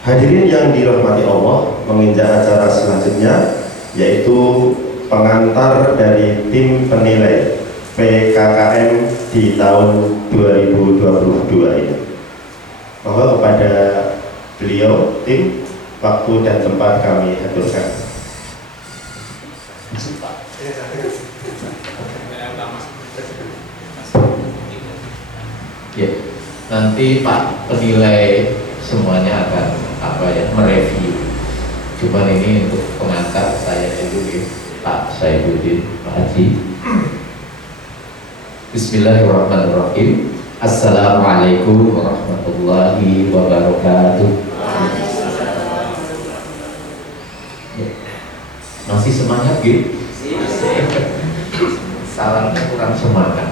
Hadirin yang dirahmati Allah, menginjak acara selanjutnya yaitu pengantar dari tim penilai PKKM di tahun 2022 ini. Mohon kepada beliau, tim, waktu dan tempat kami aturkan. Ya, nanti Pak penilai semuanya akan mereview. Cuman ini untuk pengantar saya dulu ya, Pak Saifuddin, Pak Haji. Bismillahirrahmanirrahim. Assalamualaikum warahmatullahi wabarakatuh. Ya. Masih semangat gitu? Salamnya kurang semangat.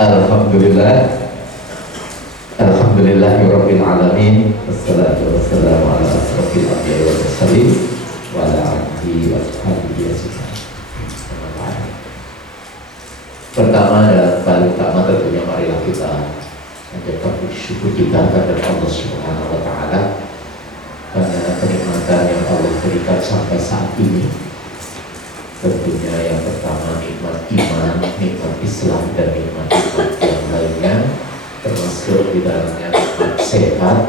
Alhamdulillahirabbil alamin. Wassalatu wassalamu ala asrofil anbiya'i wal mursalin wa ala alihi wa sahbihi ajmain. Pertama dan paling utama tentunya marilah kita mengucapkan syukur kita kepada Allah Subhanahu wa taala karena kenikmatan yang Allah berikan sampai saat ini. Tentunya yang pertama nikmat iman, nikmat Islam, dan nikmat yang lainnya, termasuk di dalamnya nikmat sehat,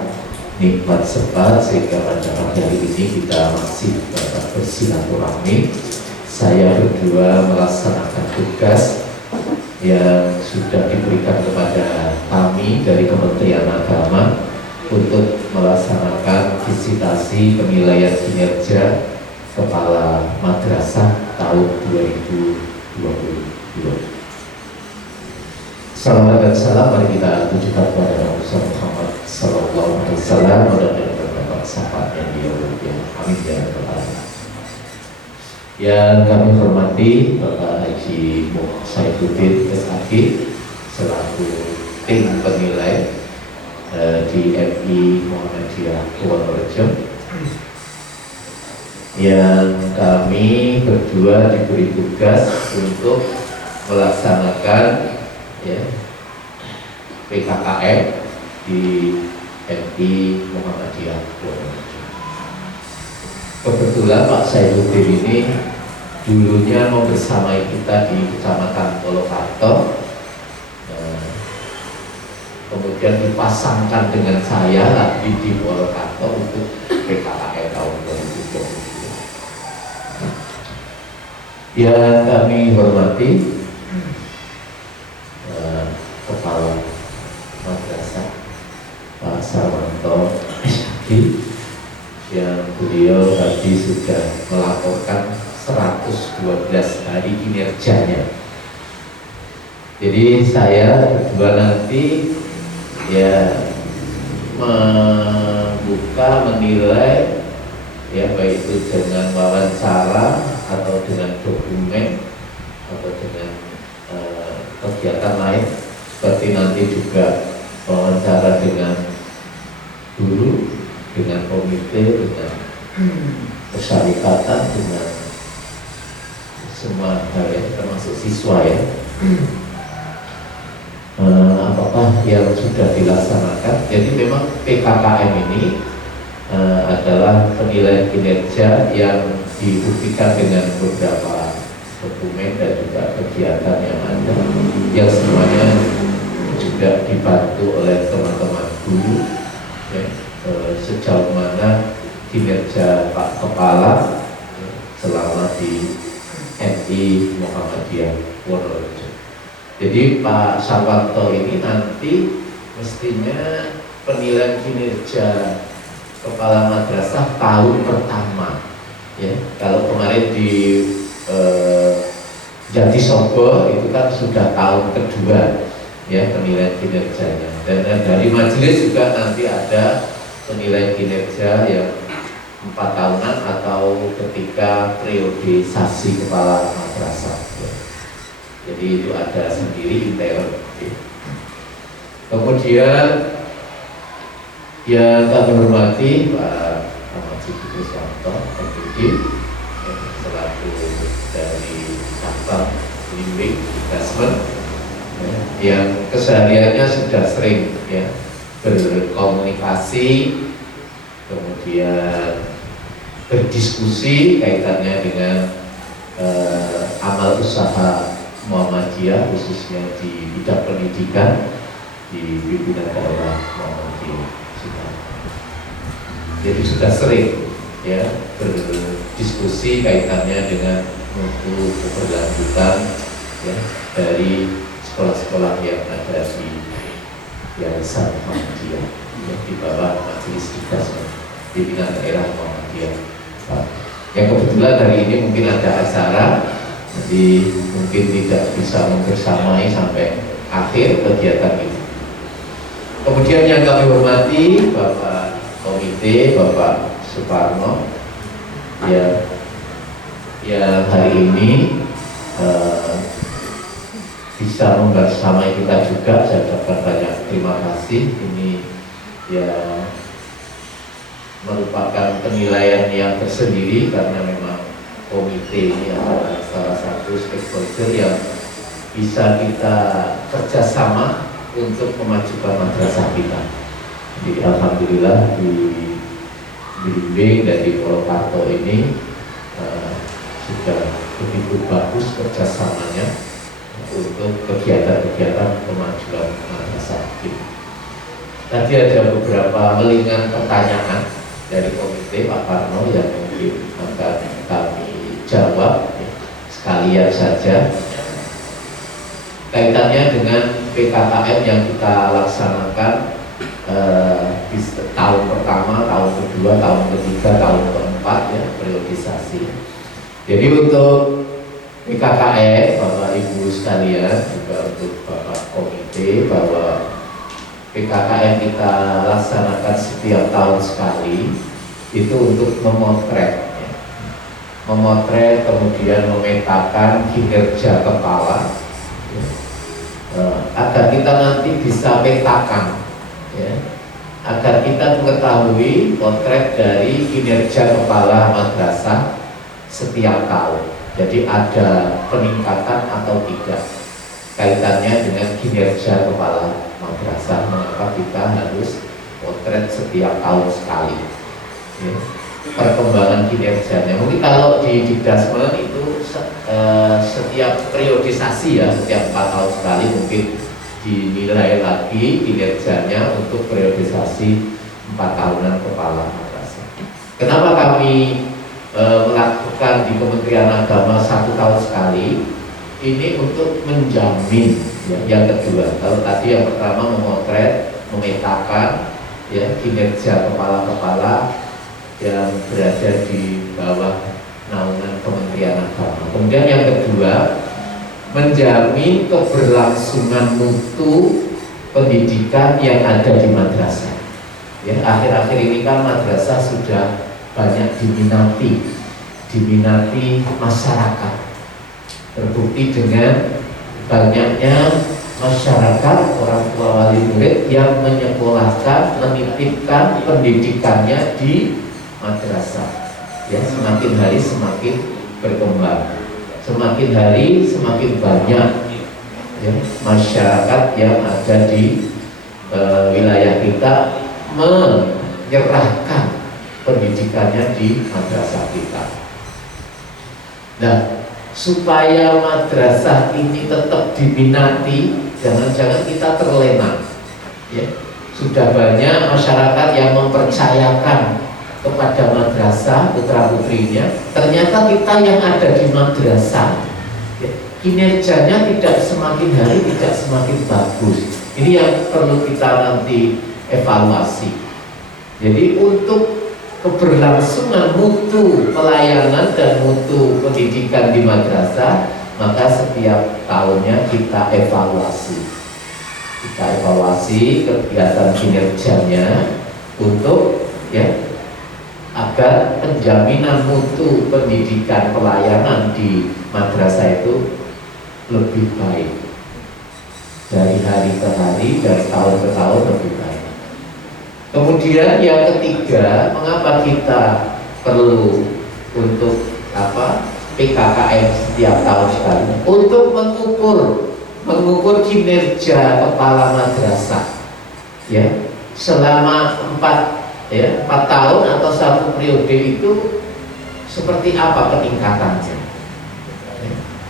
nikmat sempat, sehingga pada pagi hari ini kita masih dapat bersilaturahmi. Saya berdua melaksanakan tugas yang sudah diberikan kepada kami dari Kementerian Agama untuk melaksanakan visitasi penilaian kinerja Kepala Madrasah tahun 2022. Salawat dan salam mari kita tujukan kepada Nabi Muhammad Sallallahu Alaihi Wasallam dan beberapa sahabat yang dia amin ya rabbal alamin. Yang kami hormati Bapak Haji Saifuddin SAG selaku tim penilai di MI Muhammadiyah Purworejo, yang kami berdua diberi tugas untuk melaksanakan PKKM di MI Muhammadiyah Purworejo. Kebetulan Pak Saifuddin ini dulunya membersamai kita di Kecamatan Purwokarto, kemudian dipasangkan dengan saya lagi di Purwokarto untuk PKKM tahun 2022. Yang kami hormati Kepala Madrasah Pak Sarwanto SAG, yang beliau tadi sudah melaporkan 112 hari kinerjanya. Jadi saya berdua nanti menilai baik itu dengan wawancara atau dengan dokumen atau dengan kegiatan lain, seperti nanti juga wawancara dengan guru, dengan komite, dengan persyarikatan, dengan semua hal yang termasuk siswa apakah yang sudah dilaksanakan. Jadi memang PKKM ini adalah penilaian kinerja yang dibuktikan dengan beberapa dokumen dan juga kegiatan yang ada, yang semuanya juga dibantu oleh teman-teman guru sejauh mana kinerja Pak Kepala selama di MI Muhammadiyah Purworejo. Jadi Pak Sarwanto ini nanti mestinya penilaian kinerja Kepala Madrasah tahun pertama. Kalau kemarin di Jatisobo itu kan sudah tahun kedua penilaian kinerjanya, dan dari majelis juga nanti ada penilaian kinerja yang 4 tahunan atau ketika periodisasi kepala madrasah. Jadi itu ada sendiri intern. Kemudian yang kami hormati Pak Ahmad Siddiq Iswanto, MPD, cabang bimbing investment yang kesehariannya sudah sering ya berkomunikasi, kemudian berdiskusi kaitannya dengan amal usaha Muhammadiyah khususnya di bidang pendidikan di pimpinan daerah Muhammadiyah. Jadi sudah sering ya berdiskusi kaitannya dengan mutu keberlanjutan ya dari sekolah-sekolah yang ada di Yayasan Muhammadiyah yang di bawah Majelis Dikdas pimpinan daerah Muhammadiyah. Yang kebetulan hari ini mungkin ada acara, jadi mungkin tidak bisa membersamai sampai akhir kegiatan itu. Kemudian yang kami hormati Bapak Komite, Bapak Suparno, ya hari ini bisa membersamai kita juga. Saya ucapkan banyak terima kasih. Ini ya merupakan penilaian yang tersendiri karena memang komite ini adalah salah satu stakeholder yang bisa kita kerjasama untuk memajukan madrasah kita. Jadi alhamdulillah di bimbing dan di Purwokarto ini sudah begitu bagus kerjasamanya untuk kegiatan-kegiatan kemajuan madrasah kita. Tadi ada beberapa melingan pertanyaan dari komite Pak Parno yang mungkin akan kami jawab sekalian saja kaitannya dengan PKKM yang kita laksanakan di tahun pertama, tahun kedua, tahun ketiga, tahun keempat ya periodisasi. Jadi untuk PKKM Bapak Ibu sekalian juga untuk Bapak Komite bahwa PKKM kita laksanakan setiap tahun sekali itu untuk memotret ya. Memotret kemudian memetakan kinerja kepala ya. Agar kita nanti bisa petakan ya. Agar kita mengetahui potret dari kinerja kepala madrasah setiap tahun. Jadi ada peningkatan atau tidak kaitannya dengan kinerja kepala madrasah, mengapa kita harus potret setiap tahun sekali ya. Perkembangan kinerjanya mungkin kalau di Dikdasmen itu setiap periodisasi ya, setiap 4 tahun sekali mungkin dinilai lagi kinerjanya untuk periodisasi 4 tahunan kepala madrasah. Kenapa kami melakukan di Kementerian Agama 1 tahun sekali? Ini untuk menjamin ya, yang kedua. Kalau tadi yang pertama memotret, memetakan ya kinerja kepala-kepala yang berada di bawah naungan Kementerian Agama. Kemudian yang kedua, menjamin keberlangsungan mutu pendidikan yang ada di madrasah. Ya, akhir-akhir ini kan madrasah sudah banyak diminati masyarakat. Terbukti dengan banyaknya masyarakat, orang tua wali murid yang menyekolahkan, menitipkan pendidikannya di madrasah. Ya, semakin hari semakin berkembang, semakin hari semakin banyak ya, masyarakat yang ada di wilayah kita menyerahkan pendidikannya di madrasah kita. Nah, supaya madrasah ini tetap diminati, jangan-jangan kita terlena ya. Sudah banyak masyarakat yang mempercayakan kepada madrasah putra putrinya, ternyata kita yang ada di madrasah ya, kinerjanya tidak semakin hari tidak semakin bagus. Ini yang perlu kita nanti evaluasi. Jadi untuk keberlangsungan mutu pelayanan dan mutu pendidikan di madrasah, maka setiap tahunnya kita evaluasi. Kita evaluasi kegiatan kinerjanya untuk ya agar penjaminan mutu pendidikan pelayanan di madrasah itu lebih baik dari hari ke hari, dari tahun ke tahun lebih baik. Kemudian yang ketiga, mengapa kita perlu untuk PKKM setiap tahun sekali untuk mengukur kinerja kepala madrasah ya selama 4 tahun atau 1 periode itu seperti apa peningkatannya.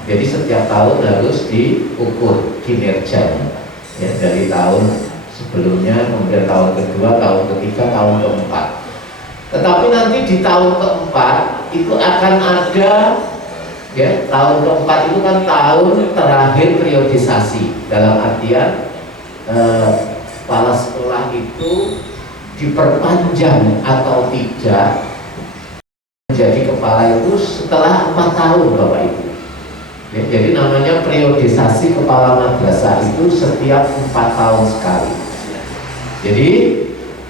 Jadi setiap tahun harus diukur kinerjanya ya, dari tahun sebelumnya, kemudian tahun kedua, tahun ketiga, tahun keempat. Tetapi nanti di tahun keempat itu akan ada ya, tahun keempat itu kan tahun terakhir periodisasi, dalam artian kepala sekolah itu diperpanjang atau tidak menjadi kepala itu setelah 4 tahun Bapak Ibu ya, jadi namanya periodisasi kepala madrasah itu setiap 4 tahun sekali. Jadi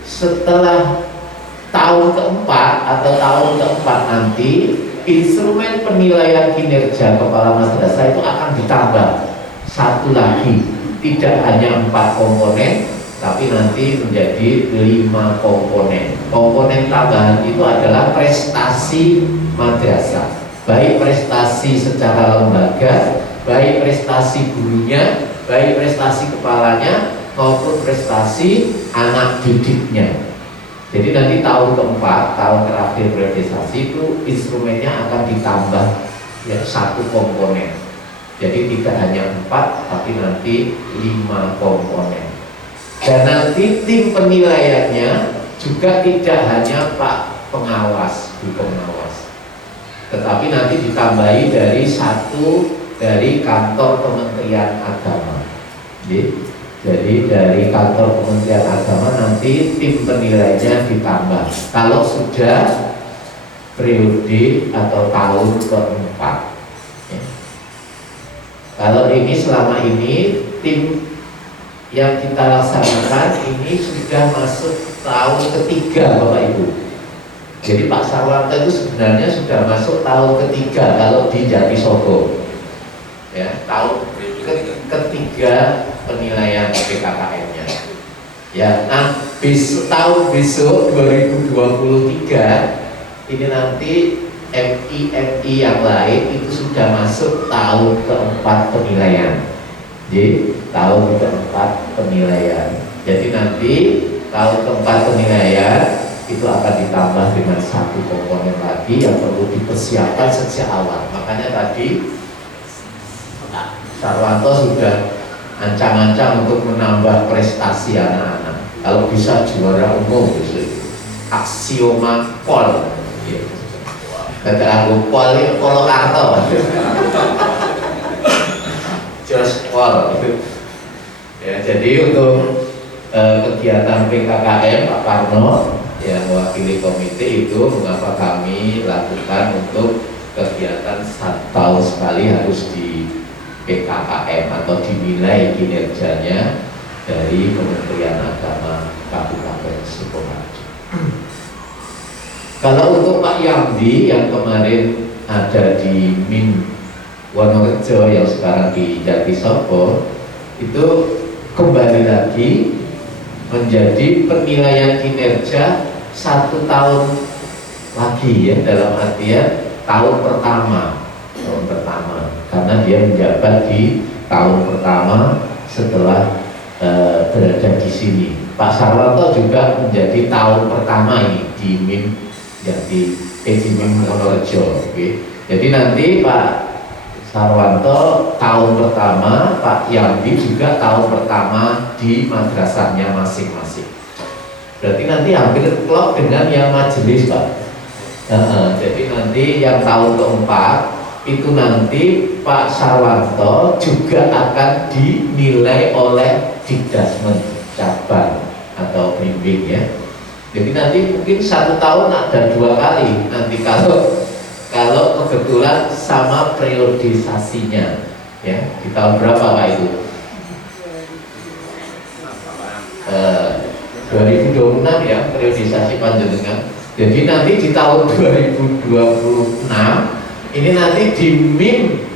setelah tahun keempat atau tahun keempat nanti instrumen penilaian kinerja kepala madrasah itu akan ditambah 1 lagi, tidak hanya 4 komponen tapi nanti menjadi 5 komponen. Komponen tambahan itu adalah prestasi madrasah, baik prestasi secara lembaga, baik prestasi gurunya, baik prestasi kepalanya maupun prestasi anak didiknya. Jadi nanti tahun keempat, tahun terakhir periodisasi itu instrumennya akan ditambah ya 1 komponen. Jadi tidak hanya 4 tapi nanti 5 komponen. Dan nanti tim penilaiannya juga tidak hanya Pak Pengawas, Bu Pengawas, tetapi nanti ditambahi dari 1 dari kantor Kementerian Agama. Jadi dari kantor Kementerian Agama nanti tim penilainya ditambah kalau sudah periode atau tahun keempat ya. Kalau ini selama ini tim yang kita laksanakan ini sudah masuk tahun ketiga Bapak Ibu. Jadi Pak Sarwanto itu sebenarnya sudah masuk tahun ketiga kalau di Jatisobo ya, tahun ketiga penilaian PKKM-nya ya. Nah tahun besok 2023 ini nanti MI yang lain itu sudah masuk tahun keempat penilaian. Jadi tahun keempat penilaian. Jadi nanti tahun keempat penilaian itu akan ditambah dengan 1 komponen lagi yang perlu dipersiapkan sejak awal. Makanya tadi Pak Sarwanto sudah ancang-ancang untuk menambah prestasi anak-anak. Kalau bisa juara umum gitu. Aksioma pol. Kata aku pol ini Polokarto. Just pol. Ya, jadi untuk kegiatan PKKM Pak Karno yang mewakili komite itu mengapa kami lakukan untuk kegiatan 1 tahun sekali harus di PKKM atau dinilai kinerjanya dari Kementerian Agama Kabupaten Sukoharjo. Kalau untuk Pak Yamdi yang kemarin ada di Min Wonorejo yang sekarang di Jatisobo itu kembali lagi menjadi penilaian kinerja 1 tahun lagi ya, dalam artian tahun pertama karena dia menjabat di tahun pertama setelah berada di sini. Pak Sarwanto juga menjadi tahun pertama ini di Min Wonorejo. Jadi nanti Pak Sarwanto tahun pertama, Pak Yamdi juga tahun pertama di madrasahnya masing-masing. Berarti nanti hampir klop dengan yang majelis Pak. Jadi nanti yang tahun keempat itu nanti Pak Sarwanto juga akan dinilai oleh Dikdasmen cabang atau bimbing ya. Jadi nanti mungkin 1 tahun ada 2 kali nanti kalau kebetulan sama periodisasinya ya. Di tahun berapa Pak itu? 2026 ya periodisasi panjenengan. Jadi nanti di tahun 2026 ini nanti di MIM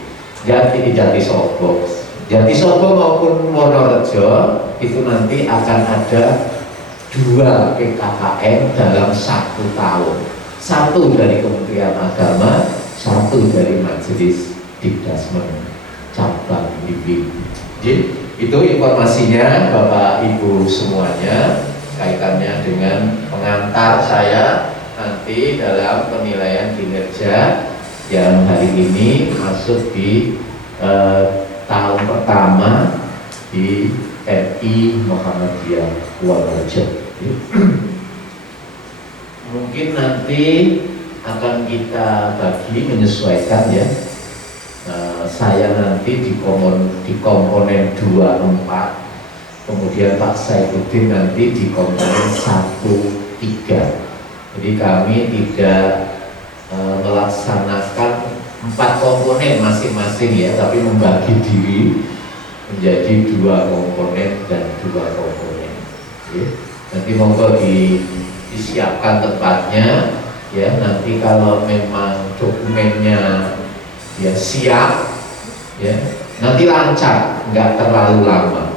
Jatisobo maupun Wonorejo itu nanti akan ada 2 PKKM dalam 1 tahun. 1 dari Kementerian Agama, 1 satu dari majelis Dikdasmen cabang Bimbing. Jadi itu informasinya Bapak Ibu semuanya kaitannya dengan pengantar saya nanti dalam penilaian kinerja yang hari ini masuk di tahun pertama di MI Muhammadiyah Purworejo. Mungkin nanti akan kita bagi menyesuaikan ya. Saya nanti di komponen 24, kemudian Pak Saifuddin nanti di komponen 1-3. Jadi kami tidak melaksanakan 4 komponen masing-masing ya, tapi membagi diri menjadi 2 komponen dan 2 komponen. Ya. Nanti monggo disiapkan tempatnya ya. Nanti kalau memang dokumennya ya siap ya, nanti lancar, nggak terlalu lama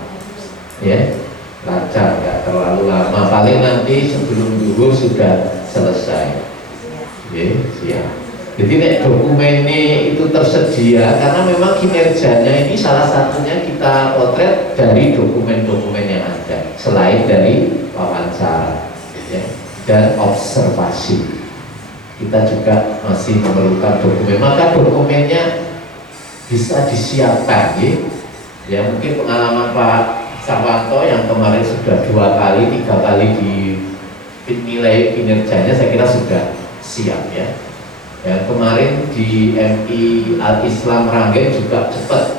ya, lancar nggak terlalu lama, paling nanti sebelum zuhur sudah selesai ya, siap. Jadi nek dokumennya itu tersedia, karena memang kinerjanya ini salah satunya kita potret dari dokumen-dokumen yang ada selain dari wawancara ya, dan observasi. Kita juga masih memerlukan dokumen, maka dokumennya bisa disiapkan ya. Mungkin pengalaman Pak Sarwanto yang kemarin sudah 2 kali, 3 kali dinilai kinerjanya, saya kira sudah siap ya. Ya, kemarin di MI Al-Islam Ranggen juga cepat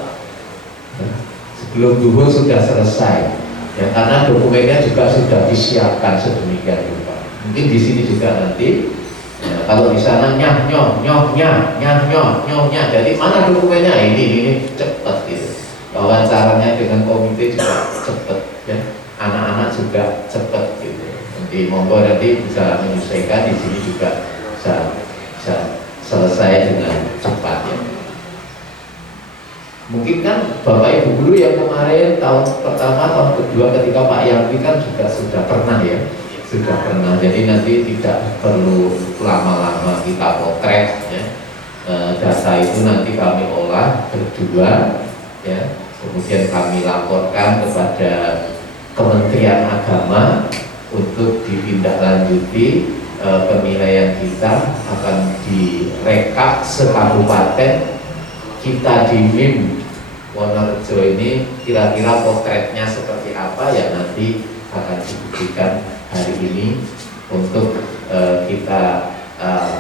ya, sebelum zuhur sudah selesai ya, karena dokumennya juga sudah disiapkan sedemikian rupa. Mungkin di sini juga nanti ya, kalau di sana nyohnya, jadi mana dokumennya ini cepat gitu. Wawancaranya dengan komite juga cepat ya, anak-anak juga cepat gitu. Nanti monggo nanti bisa menyesuaikan, di sini juga bisa selesai dengan cepat ya. Mungkin kan Bapak Ibu guru yang kemarin tahun pertama, tahun kedua ketika Pak Yampi kan juga sudah pernah ya, sudah pernah. Jadi nanti tidak perlu lama-lama kita potret ya. Data itu nanti kami olah berdua ya, kemudian kami laporkan kepada Kementerian Agama untuk ditindaklanjuti. Penilaian kita akan direkap sekabupaten kita di MIM Wonorejo ini, kira-kira potretnya seperti apa ya, nanti akan dibuktikan hari ini untuk kita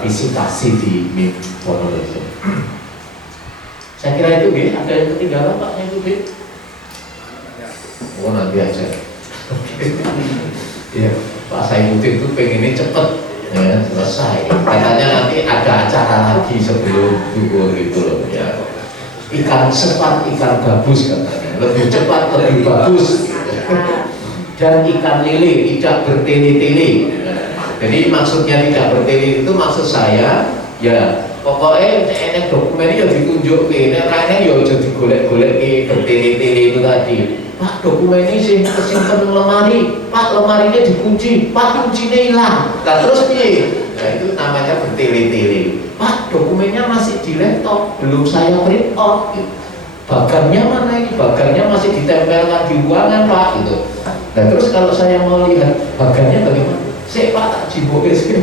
visitasi di MIM Wonorejo. Saya kira itu ya, ada yang ketinggalan Pak itu ya? Oh nanti aja. Ya, Pak Saifuddin itu pengennya cepet ya, selesai. Katanya nanti ada acara lagi sebelum zuhur gitu loh ya. Ikan sepat, ikan gabus katanya, lebih cepat, lebih bagus. Dan ikan lele tidak bertele-tele. Jadi maksudnya tidak bertele itu maksud saya ya, pokoknya enek dokumennya ya ditunjuk ke, lainnya ya jadi golek-golek bertele-tele itu tadi. Pak, dokumen ini sih kesimpan lemari, Pak lemarinya dikunci, Pak kuncinya hilang. Nah terus piye? Nah itu namanya bertele-tele. Pak, dokumennya masih di laptop, belum saya print out. Gitu. Bagannya mana ini? Bagannya masih ditempelkan di ruangan Pak. Gitu. Nah terus kalau saya mau lihat bagannya bagaimana? Pak tak jibokis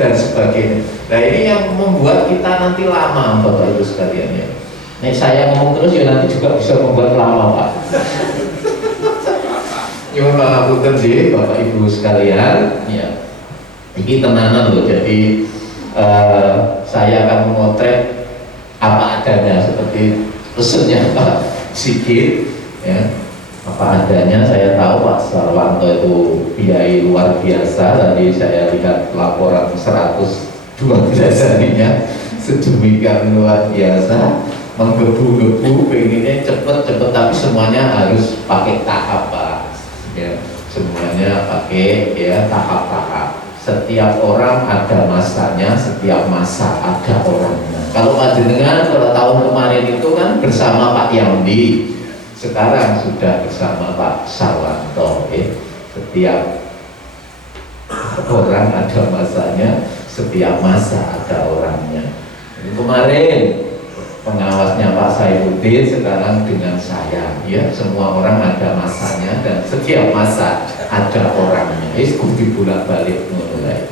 dan sebagainya. Nah ini yang membuat kita nanti lama Bapak Ibu sekalian ya. Nek saya ngomong terus ya nanti juga bisa membuat lama Pak. Nyuwun pangapunten nggih Bapak Ibu sekalian. Ya. Ini tenanan loh. Jadi saya akan memotret apa adanya seperti pesennya Pak Sigit ya. Apa adanya. Saya tahu Pak Sarwanto itu biaya luar biasa. Tadi saya lihat laporan 112 harinya sedemikian luar biasa. Menggebu-gebu, pengennya cepet-cepet, tapi semuanya harus pakai tahap Pak ya, semuanya pakai ya tahap-tahap. Setiap orang ada masanya, setiap masa ada orangnya. Kalau panjenengan pada tahun kemarin itu kan bersama Pak Yamdi, sekarang sudah bersama Pak Sarwanto ya. Setiap orang ada masanya, setiap masa ada orangnya. Kemarin pengawasnya Pak Saifuddin, sekarang dengan saya, ya semua orang ada masanya dan setiap masa ada orangnya. Itu dibulak-balik mulai.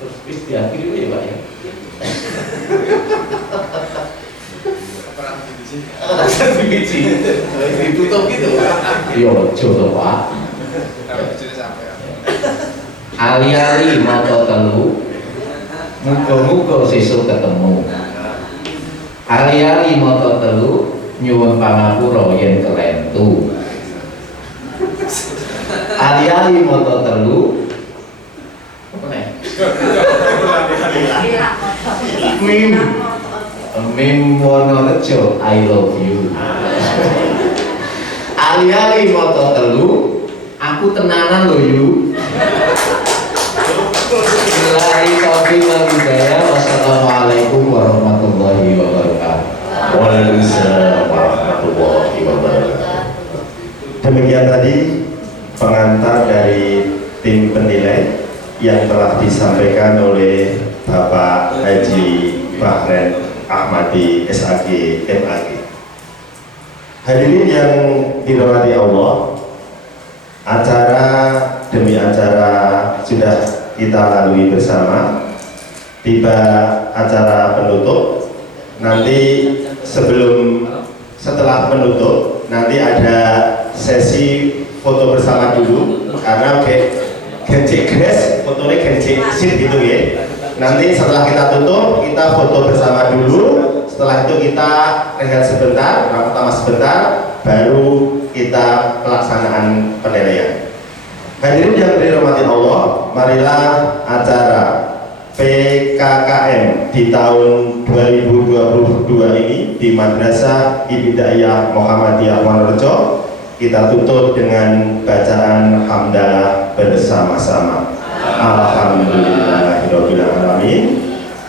Terus diakhiri ya Pak ya. Ditutup gitu. Yo, coba Pak. Ali-ali mata telu, muga-muga sesuk ketemu. Ali-ali mata telu, nyuwun pangapura yen kelentu. Ali-ali mata telu, apa nih? Mim Wonorejo, I love you. Ali-ali mata telu, aku tenanan loh you. Wassalamualaikum warahmatullahi wabarakatuh. Waalaikumsalam warahmatullahi wabarakatuh. Demikian tadi pengantar dari tim penilai yang telah disampaikan oleh Bapak Haji Bahren Ahmadi SAG MAG. Hadirin yang dirahmati Allah, acara demi acara sudah kita lalui bersama. Tiba acara penutup, nanti setelah penutup nanti ada sesi foto bersama dulu, karena gencik gres, fotonya gencik sit gitu ya. Nanti setelah kita tutup, kita foto bersama dulu. Setelah itu kita rehat sebentar, pertama sebentar, baru kita pelaksanaan penilaian. Hadirin yang dirahmati Allah, marilah acara PKKM di tahun 2022 ini di Madrasah Ibtidaiyah Muhammadiyah Wonorejo kita tutup dengan bacaan hamdalah bersama-sama. Alhamdulillahirabbil alamin.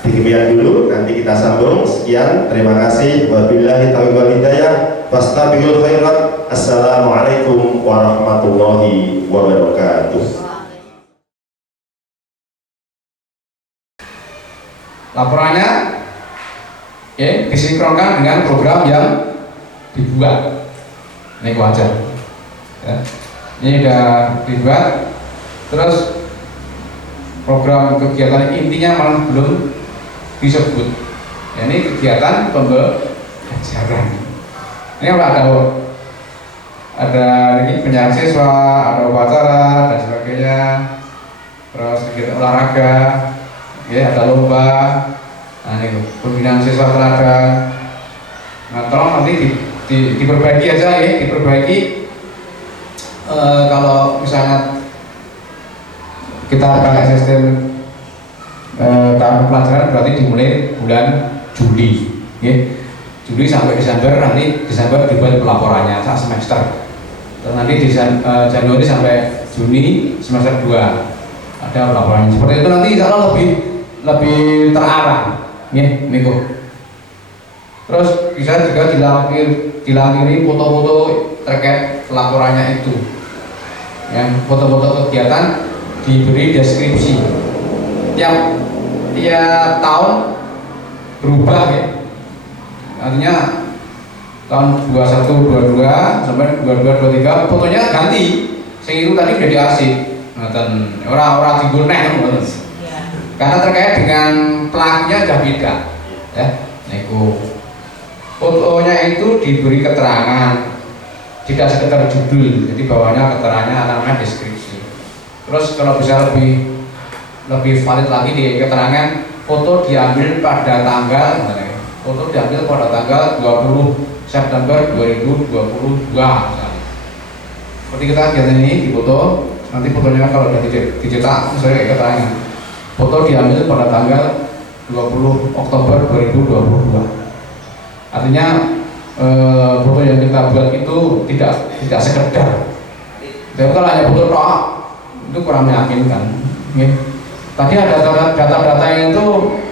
Demikian dulu, nanti kita sambung. Sekian, terima kasih. Wabillahi taufiq wal hidayah. Wastabiqul khairat. Assalamualaikum warahmatullahi wabarakatuh. Laporannya ya, disinkronkan dengan program yang dibuat. Ini wajar. Ya. Ini sudah dibuat. Terus program kegiatan intinya malah belum disebut. Ya, ini kegiatan pembelajaran. Ini ada ini penyajian siswa, ada upacara dan sebagainya. Terus kegiatan olahraga. Ya, ada lomba. Nah, ini pembinaan siswa teladan. Nah, tolong nanti diperbaiki aja ya, diperbaiki. Kalau misalnya kita pakai sistem tahun pelajaran berarti dimulai bulan Juli, ya. Juli sampai Desember, nanti Desember dibuat pelaporannya saat semester. Terus nanti di Januari sampai Juni semester 2 ada pelaporannya. Seperti itu nanti insya Allah lebih terarah, ya, Miko. Terus bisa juga dilampiri foto-foto terkait laporannya itu. Yang foto-foto kegiatan diberi deskripsi. Tiap tahun berubah ya. Artinya tahun 21 22 sampai 22 23 fotonya ganti. Sing itu tadi udah diarsip. Ngoten ora diguneh ngoten. Karena terkait dengan pelakunya sudah beda, ya. Niku fotonya itu diberi keterangan, tidak sekedar judul, jadi bawahnya keterangannya namanya deskripsi. Terus kalau bisa lebih valid lagi di keterangan, foto diambil pada tanggal 20 September 2022. Seperti kita kegiatan ini difoto, nanti fotonya kalau sudah dicetak, misalnya keterangan. Foto diambil pada tanggal 20 Oktober 2022. Artinya foto yang kita buat itu tidak sekedar. Tapi kalau hanya foto tok itu kurang meyakinkan. Tadi ada data-data yang itu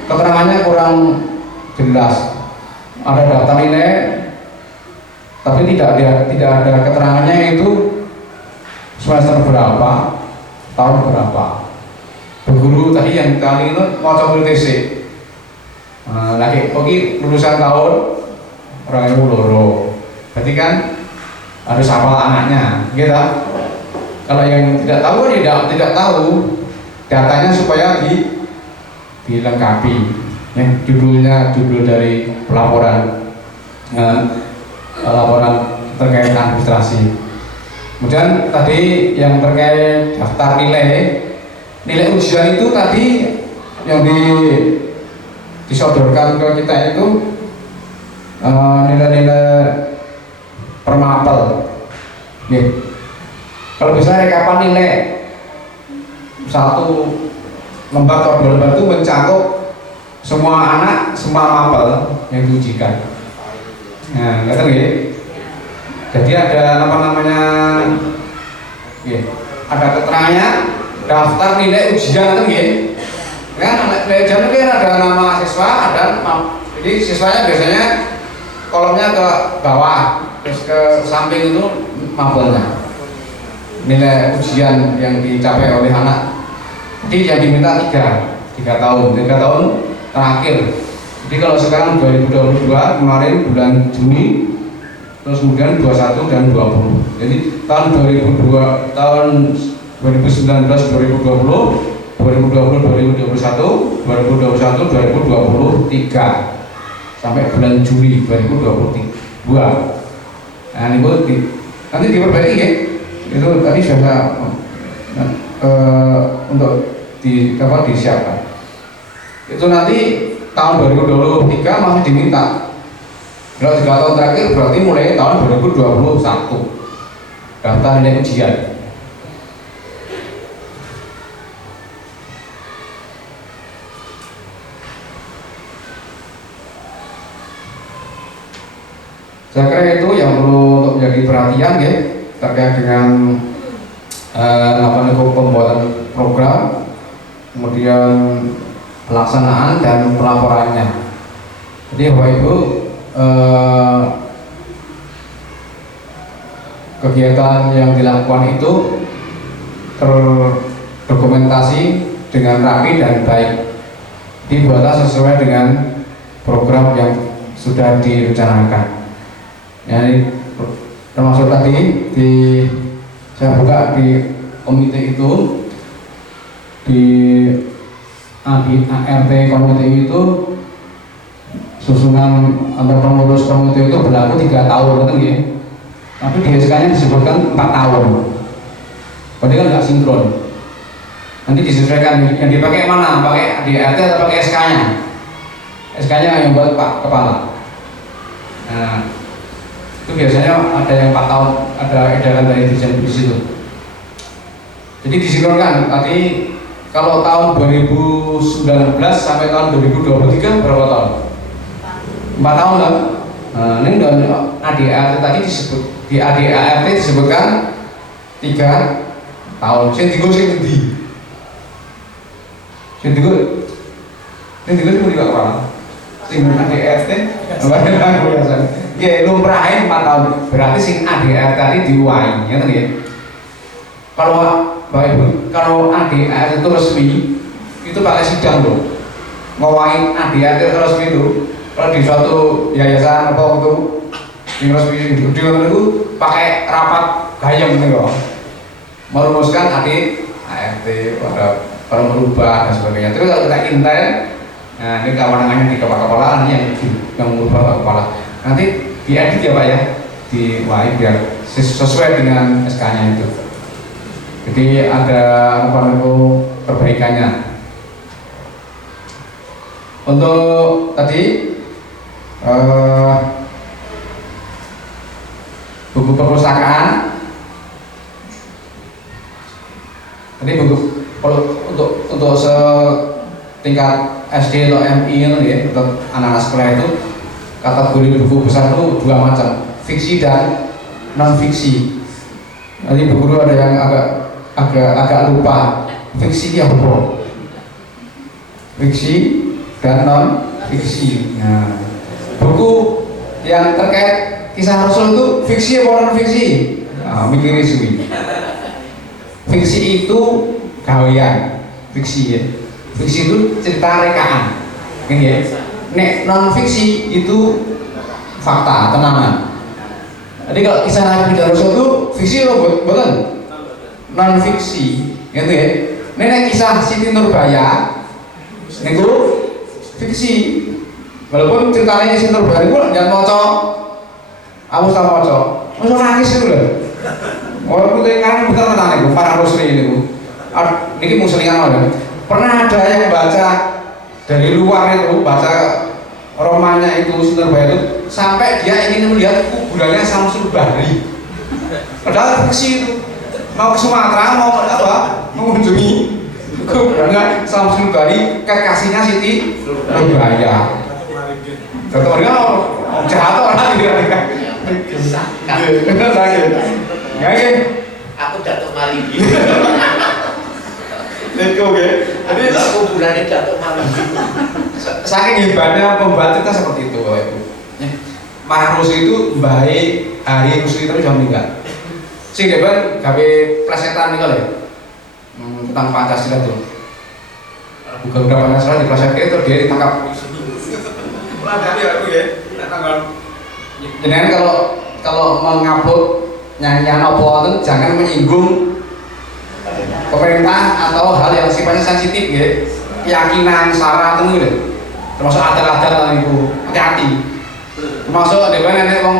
keterangannya kurang jelas. Ada data nilai, tapi tidak ada keterangannya itu semester berapa, tahun berapa. Bu Guru tadi yang kali itu mau coba TC. Lagi pergi lulusan tahun 2022. Berarti kan harus hafal anaknya, gitu. Kalau yang tidak tahu tidak tahu datanya supaya dilengkapi. Judul dari laporan terkait administrasi. Kemudian tadi yang terkait daftar nilai ujian itu tadi yang disodorkan ke kita itu nilai-nilai per mapel. Kalau bisa rekapan nilai satu lembar atau dua lembar itu mencakup semua anak, semua mapel yang diujikan. Nah, ngerti ya? Jadi ada apa namanya? Ada keterangannya daftar nilai ujian itu ya. Kan nilai ujian itu kan ada nama siswa, jadi siswanya biasanya kolomnya ke bawah, terus ke samping itu mapelnya. Nilai ujian yang dicapai oleh anak. Jadi yang diminta 3 tahun terakhir. Jadi kalau sekarang 2022 kemarin bulan Juni, terus kemudian 21 dan 20. Jadi tahun 2019 2020, 2020 2021, 2021 2023 sampai bulan Juli 2022. Nah ini nanti diperbaiki ya. Itu tadi sudah untuk disiapkan. Itu nanti tahun 2023 masih diminta. Kalau 3 tahun terakhir berarti mulai tahun 2021 daftar nilai ujian. Saya kira itu yang perlu untuk menjadi perhatian ya terkait dengan pembuatan program, kemudian pelaksanaan dan pelaporannya. Jadi Bapak Ibu, kegiatan yang dilakukan itu terdokumentasi dengan rapi dan baik, dibuat sesuai dengan program yang sudah direncanakan. Jadi termasuk tadi saya buka di komite itu, di ART komite itu, susunan antar pengurus komite itu berlaku 3 tahun kan ya. Tapi di SK-nya disebutkan 4 tahun. Berarti kan nggak sinkron. Nanti disesuaikan yang dipakai mana, pakai di ART atau pakai SK-nya. SK-nya yang buat Pak Kepala. Nah, itu biasanya ada yang 4 tahun, ada edaran dari dirjen di situ. Jadi disinkronkan. Tadi kalau tahun 2019 sampai tahun 2023 berapa tahun? 4 tahun kan? Nah, ini dari ADART tadi disebut, di ADART disebutkan 3 tahun. Sentigo sendi. Sentigo juga kepala. Sing ADART, ya lumrahin 4 tahun. Berarti sing ADART tadi diwai, ya tadi. Kalau Bapak Ibu, kalau ADART itu resmi, itu pakai sidang loh. Ngawain ADART resmi itu. Kalau di suatu yayasan apa itu yang resmi itu pakai rapat gayam nih loh, merumuskan ART pada merubah dan sebagainya. Terus kalau kita intel, nah ini kewenangannya di kepala ini yang merubah kepala. Nanti diedit ya Pak ya, diwai biar sesuai dengan SK-nya itu. Jadi ada perbaikannya. Untuk tadi buku perpustakaan, ini buku untuk setingkat SD atau MI itu ya, untuk anak-anak sekolah itu kategori buku besar itu 2 macam, fiksi dan non fiksi. Nanti buku itu ada yang agak lupa fiksi apa, fiksi dan non fiksi. Nah, buku yang terkait kisah Rasul itu fiksi apa non fiksi? Nah, mikir suwi. Fiksi itu gawean, fiksi ya. Fiksi itu cerita rekaan, ya. Nek non fiksi itu fakta, tenanan. Jadi kalau kisah Nabi dan Rasul itu fiksi loh, bukan non fiksi, gitu ya. Nek kisah Siti Nurbaya itu fiksi. Walaupun ceritanya Siti Nurbaya itu jangan moco, aku tak moco, moco nangis itu loh. Walaupun kan bukan tentang itu, para Rasul ini, ini musliman loh. Pernah ada yang baca dari luar itu, baca romannya itu Siti Nurbaya itu, sampai dia ingin melihat kuburannya Samsul Bahri. Padahal fiksi itu, mau ke Sumatera, mau apa, mengunjungi kuburannya Samsul Bahri, kekasihnya Siti Nurbaya. Contohnya jahat orang gitu kan. Aku Datuk Maliki. Itu oke. Jadi kuburannya Datuk Maliki. saking hebatnya pembaca kita seperti itu Bapak Ibu. Marah Rusli itu baik hari Rusli itu sudah meninggal. Sing depan gawe plesetan nih kali. Tentang Pancasila itu. Bukan udah Pancasila di pleset itu dia ditangkap. Pelajari ya itu ya. Tanggal. Jadi kalau mengupload nyanyian apa itu jangan menyinggung pemerintah atau hal yang sifatnya sensitif ya, keyakinan, sara itu gitu. Termasuk adat-adat itu, hati-hati. Termasuk dewan nenek wong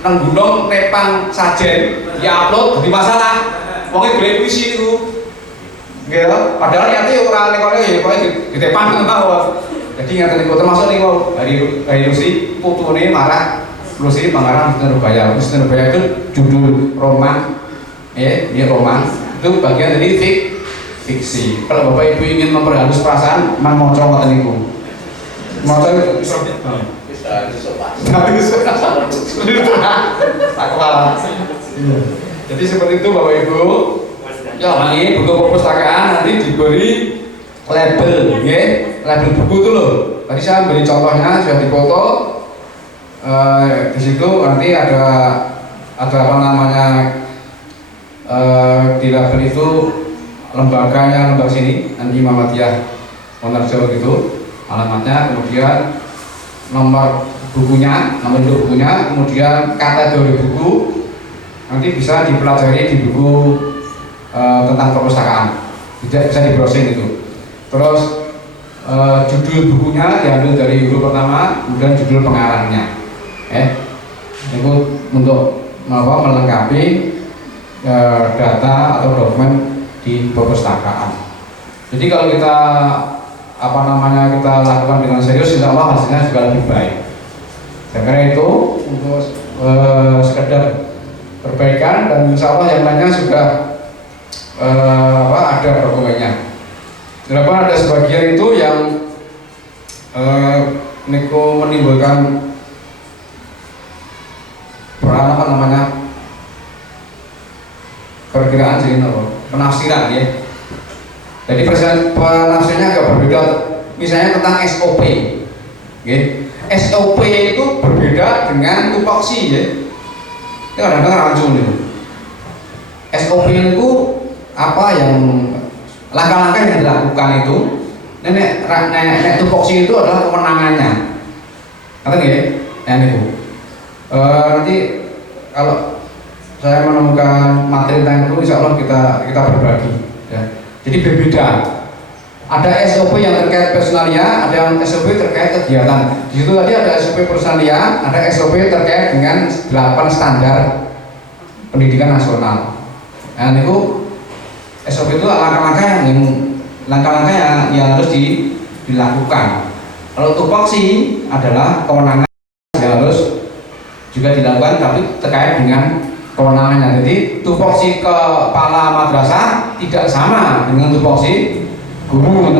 nang gunung nepang sajen, diupload jadi masalah. Wongnya boleh puisi itu, gitu. Padahal niatnya orang nekornya ya, pokoknya ditepang itu tahu. Jadi ngerti itu termasuk nih dari Rusi, putu ini marah, Rusi pengarang Siti Nurbaya. Siti Nurbaya itu judul roman, ya, ini roman. Itu bagian dari fiksi. Kalau Bapak Ibu ingin memperhalus perasaan, mau coba teniku. Mau coba Jadi seperti itu Bapak Ibu. Ya, ini buku perpustakaan nanti diberi label, ya, label buku itu loh. Tadi saya beri contohnya sudah dipoto. Di situ nanti ada apa namanya? Di label itu lembaganya lembaga sini Anji Muhammadiyah Wonarjo gitu alamatnya, kemudian nomor bukunya, nomor induk bukunya, kemudian kategori buku nanti bisa dipelajari di buku tentang perpustakaan, bisa di browsing itu. Terus judul bukunya diambil dari huruf pertama, kemudian judul pengarangnya, itu untuk melengkapi data atau dokumen di perpustakaan. Jadi kalau kita kita lakukan dengan serius, insya Allah hasilnya juga lebih baik. Saya kira itu untuk sekedar perbaikan, dan insya Allah yang lainnya sudah ada dokumennya. Kenapa ada sebagian itu yang menimbulkan perkiraan sih, penafsiran ya. Jadi penafsirannya agak berbeda. Misalnya tentang SOP, okay. SOP itu berbeda dengan tupoksi ya. Ini kadang-kadang rancung itu. SOP itu apa yang langkah-langkah yang dilakukan itu. Nek tupoksi itu adalah kewenangannya. Kata nggak ya? Itu. Nanti kalau saya menemukan materi tentang itu, insya Allah kita berbagi. Ya. Jadi berbeda. Ada SOP yang terkait personalia, ada yang SOP terkait kegiatan. Di situ tadi ada SOP personalia, ada SOP terkait dengan 8 standar pendidikan nasional. Nah, itu SOP itu langkah-langkah yang harus dilakukan. Kalau tupoksi adalah kewenangan yang harus juga dilakukan, tapi terkait dengan kewenangannya. Jadi tupoksi kepala madrasah tidak sama dengan tupoksi guru,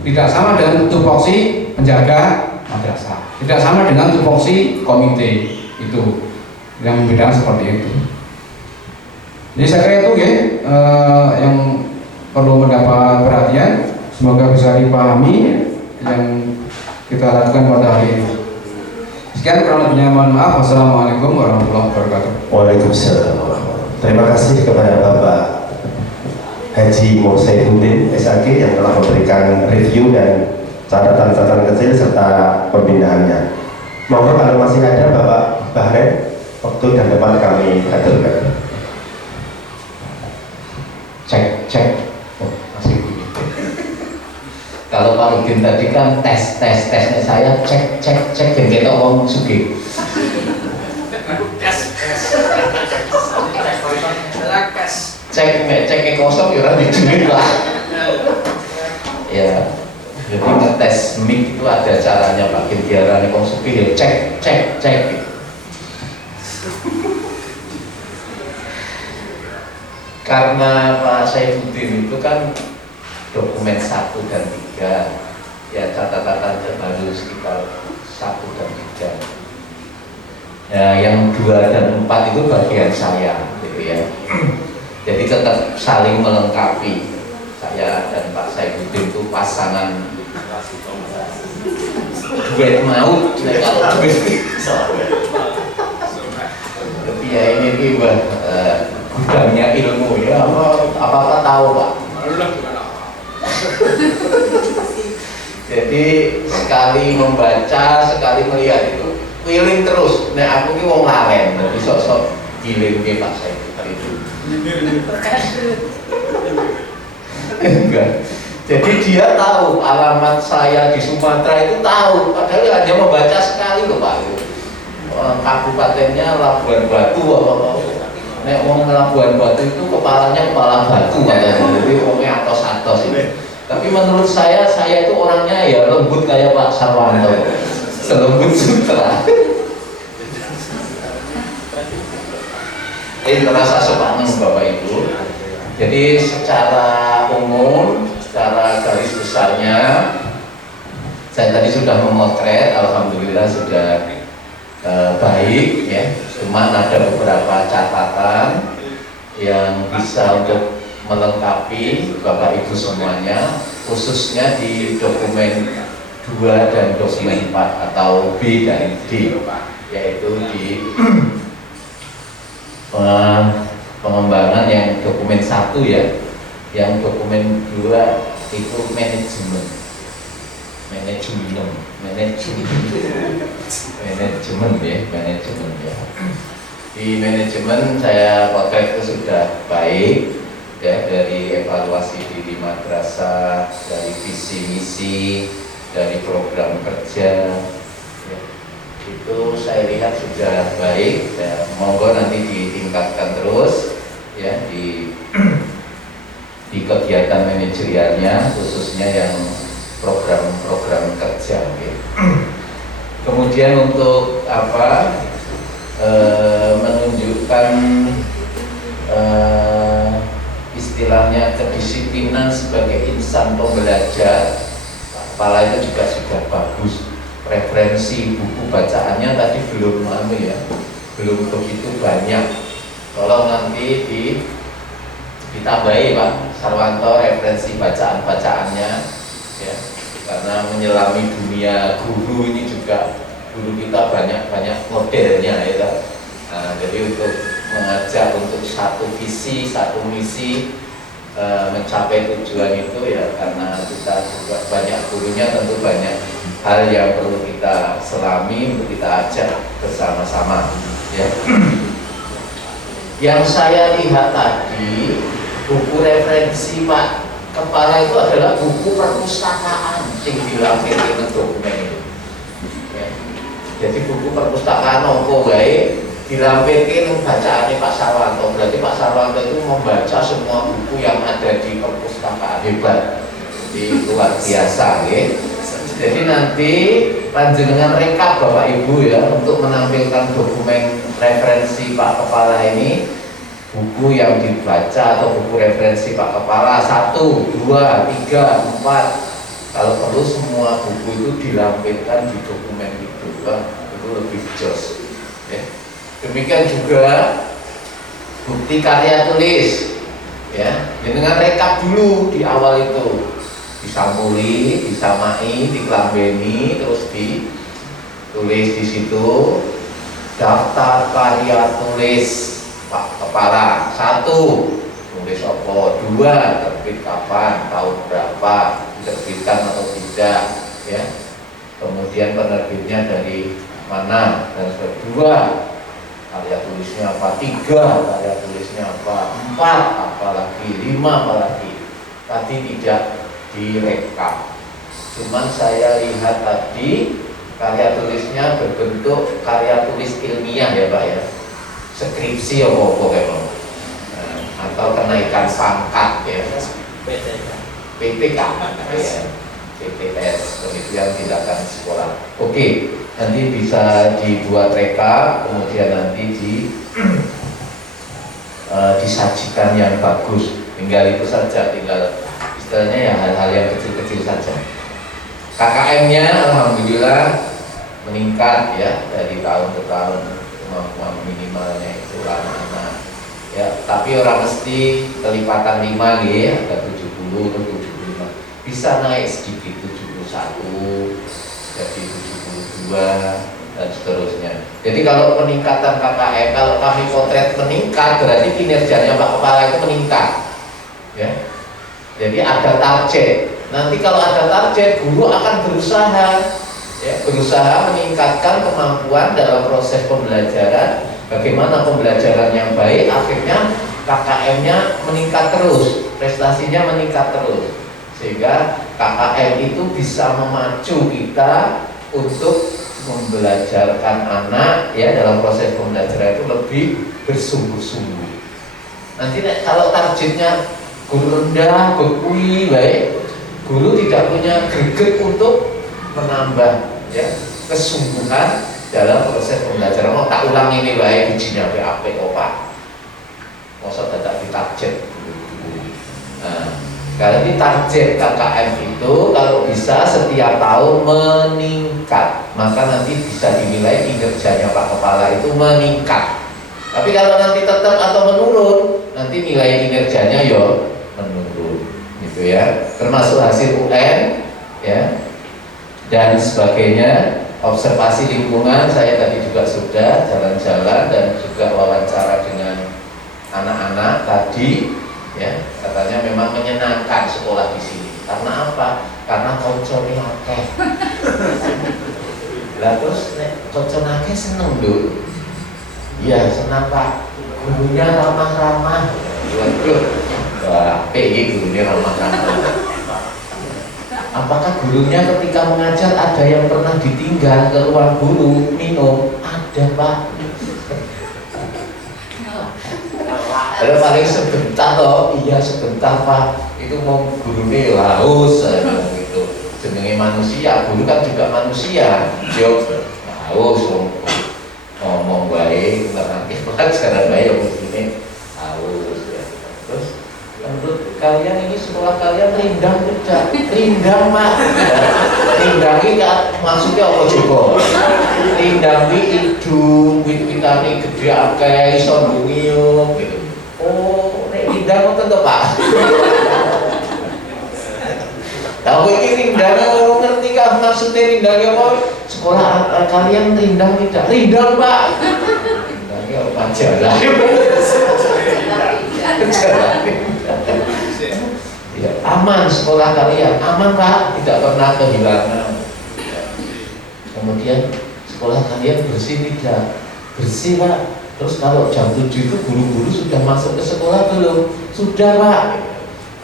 tidak sama dengan tupoksi penjaga madrasah, tidak sama dengan tupoksi komite. Itu yang membedakan seperti itu. Jadi saya kira itu ya, yang perlu mendapat perhatian. Semoga bisa dipahami yang kita lakukan pada hari ini. Sekian, kurang lebihnya mohon maaf. Wassalamualaikum warahmatullahi wabarakatuh. Waalaikumsalam warahmatullahi wabarakatuh. Terima kasih kepada Bapak Haji Mosaifuddin SAG yang telah memberikan review dan catatan-catatan kecil serta pembinaannya. Monggo kalau masih ada Bapak Bahren, waktu dan tempat kami haturkan. Cek. Oh, masih bunyi. Kalau Pak Rudin tadi kan tesnya saya cek dan kita ngomong sugi. Cek kosong ya orang dijual lah. Ya, jadi ngetes mic itu ada caranya Pak. Biarane wong sugih ya cek. Karena Pak Saifuddin itu kan dokumen 1 dan 3, ya catatan terbaru sekitar 1 dan 3. Ya, yang 2 dan 4 itu bagian saya, gitu ya. Jadi tetap saling melengkapi. Saya dan Pak Saifuddin itu pasangan duet maut. Kalau duet, tapi ya ini gudangnya ilmu ya. Apa tahu Pak? Jadi sekali membaca, sekali melihat itu feeling terus. Nah aku ini wong lalen, jadi sok-sok giling ke Pak Saifuddin itu. Enggak. Jadi dia tahu alamat saya di Sumatera itu tahu, padahal hanya membaca sekali loh Pak. Kabupatennya Labuan Batu nek wong Labuan Batu itu kepalanya kepala batu katanya. Jadi wongnya atos ini. Tapi menurut saya itu orangnya ya lembut kayak Pak Sarwanto. Selembut sutra. Ini terasa sepaneng Bapak Ibu. Jadi secara umum, secara garis besarnya, saya tadi sudah memotret, alhamdulillah sudah baik ya. Cuma ada beberapa catatan yang bisa untuk melengkapi Bapak Ibu semuanya, khususnya di dokumen 2 dan dokumen 4 atau B dan D, yaitu di pengembangan yang dokumen 1 ya, yang dokumen 2 itu manajemen ya. Di manajemen saya potret itu sudah baik ya, dari evaluasi diri madrasah, dari visi misi, dari program kerja ya. Itu saya lihat sudah baik ya. Monggo nanti ditingkatkan terus ya di kegiatan manajerialnya, khususnya yang program-program kerja ya. Kemudian untuk menunjukkan istilahnya kedisiplinan sebagai insan pembelajar, kepala itu juga sudah bagus. Referensi buku bacaannya tadi belum begitu banyak. Tolong nanti ditambahi Pak Sarwanto referensi bacaan-bacaannya ya, karena menyelami dunia guru ini juga guru kita banyak modelnya ya. Nah, jadi untuk mengajak untuk satu visi, satu misi mencapai tujuan itu ya, karena kita juga banyak gurunya, tentu banyak hal yang perlu kita selami untuk kita ajak bersama-sama ya. Yang saya lihat tadi buku referensi Pak Kepala itu adalah buku perpustakaan yang dilampirkan dokumen itu ya. Jadi buku perpustakaan nopo wae dilampirkan bacaannya Pak Sarwanto. Berarti Pak Sarwanto itu membaca semua buku yang ada di perpustakaan, hebat, di luar biasa ya. Jadi nanti panjenengan rekap Bapak Ibu ya, untuk menampilkan dokumen referensi Pak Kepala ini, buku yang dibaca atau buku referensi Pak Kepala 1, 2, 3, 4. Kalau perlu semua buku itu dilampirkan di dokumen itu, Pak. Itu lebih jos ya. Demikian juga bukti karya tulis ya, dengan rekap dulu di awal itu, disampuli, disamai, diklambeni, terus ditulis di situ daftar karya tulis Pak Kepala 1. nulis apa, 2 terbit kapan, tahun berapa, diterbitkan atau tidak, ya. Kemudian penerbitnya dari mana, dan kedua karya tulisnya apa, 3 karya tulisnya apa, 4 apalagi, 5 apalagi. Tadi tidak direkam, cuman saya lihat tadi karya tulisnya berbentuk karya tulis ilmiah ya Pak ya, skripsi apa memang, atau kenaikan pangkat ya, PTK ya, PTS, penelitian tindakan sekolah. Oke, nanti bisa dibuat rekap, kemudian nanti disajikan yang bagus. Tinggal itu saja, tinggal istilahnya ya hal-hal yang kecil-kecil saja. KKM-nya alhamdulillah meningkat ya dari tahun ke tahun, kemampuan minimalnya itu anak-anak ya, tapi orang mesti kelipatan 5 ya, ada 70 atau 75, bisa naik sedikit 71 jadi 72 dan seterusnya. Jadi kalau peningkatan KKM, kalau kami potret meningkat, berarti kinerjanya Pak Kepala itu meningkat ya. Jadi ada target. Nanti kalau ada target, guru akan berusaha ya, berusaha meningkatkan kemampuan dalam proses pembelajaran. Bagaimana pembelajaran yang baik, akhirnya KKM-nya meningkat terus, prestasinya meningkat terus, sehingga KKM itu bisa memacu kita untuk membelajarkan anak ya dalam proses pembelajaran itu lebih bersungguh-sungguh. Nanti kalau targetnya guru rendah, berkui baik, guru tidak punya greget untuk menambah ya kesungguhan dalam proses pembelajaran. Mau tak ulang ini baik, ujinya BAP opa, masa tidak ditarget. Nah, kalau di target KKM itu kalau bisa setiap tahun meningkat, maka nanti bisa dinilai kinerjanya Pak Kepala itu meningkat. Tapi kalau nanti tetap atau menurun, nanti nilai kinerjanya menurun, gitu ya. Termasuk hasil UN, ya, dan sebagainya. Observasi lingkungan saya tadi juga sudah jalan-jalan dan juga wawancara dengan anak-anak tadi. Ya, katanya memang menyenangkan sekolah di sini. Karena apa? Karena koncone akeh. Lah terus nek koncone akeh seneng dulu. Iya, senang Pak. Gurunya ramah-ramah. Waduh. Wah, PG gurunya ramah-ramah. Apakah gurunya ketika mengajar ada yang pernah ditinggal ke ruang guru minum? Ada Pak. Ada paling sebentar toh, iya sebentar Pak. Itu mau gurunya haus gitu. Jenenge manusia, guru kan juga manusia. Yo haus ngomong baik, nanti sekarang baik begini haus ya. Terus menurut kalian ini sekolah kalian rindang tidak? Rindang Pak. Rindangi maksudnya apa coba? Rindangi hidung, wit-witane gede akeh, iso nyium gitu. Oh, nek rindang ngoten to Pak. Tahu ini rindang orang ngerti kan maksudnya rindang apa? Sekolah kalian rindang tidak? Rindang Pak. Rindangnya apa majalah? Ya, aman sekolah kalian, aman Pak, tidak pernah kehilangan. Kemudian sekolah kalian bersih tidak? Bersih Pak. Terus kalau jam 7 itu guru-guru sudah masuk ke sekolah belum? Sudah Pak.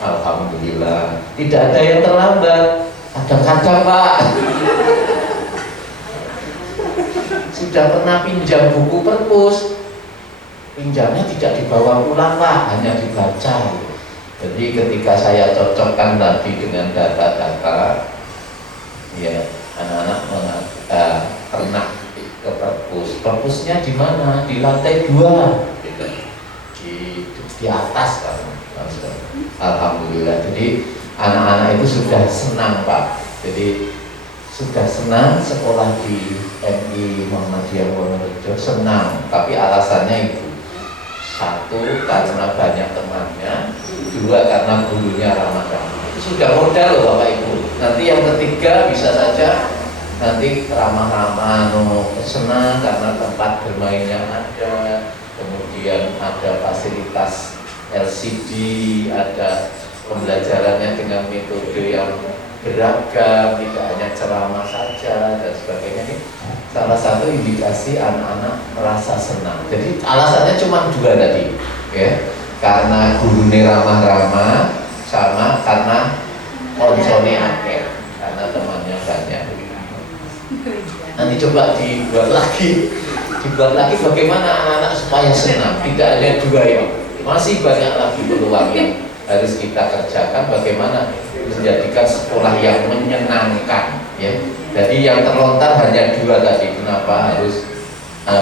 Alhamdulillah, tidak ada yang terlambat. Kadang-kadang Pak. Sudah pernah pinjam buku perpus, pinjamnya tidak dibawa pulang Pak, hanya dibaca. Jadi ketika saya cocokkan tadi dengan data-data, ya anak-anak pernah ke perpus. Perpusnya di mana? Di lantai 2, gitu. Di atas kan. Alhamdulillah. Jadi anak-anak itu sudah senang Pak. Jadi sudah senang sekolah di MI Muhammadiyah Wonorejo, senang. Tapi alasannya itu, 1 karena banyak temannya, 2 karena gurunya ramah-ramah. Itu sudah modal loh Bapak Ibu. Nanti yang ketiga bisa saja nanti ramah-ramah, senang karena tempat bermainnya ada, kemudian ada fasilitas LCD, ada pembelajarannya dengan metode yang beragam, tidak hanya ceramah saja dan sebagainya. Ini salah satu indikasi anak-anak merasa senang. Jadi alasannya cuma dua tadi, ya, karena gurunya ramah-ramah, sama karena konsone akeh, karena temannya banyak. Nanti coba dibuat lagi bagaimana anak-anak supaya senang. Tidak hanya dua ini, masih banyak lagi peluang yang harus kita kerjakan. Bagaimana menjadikan sekolah yang menyenangkan, ya. Jadi yang terlontar hanya dua tadi, kenapa harus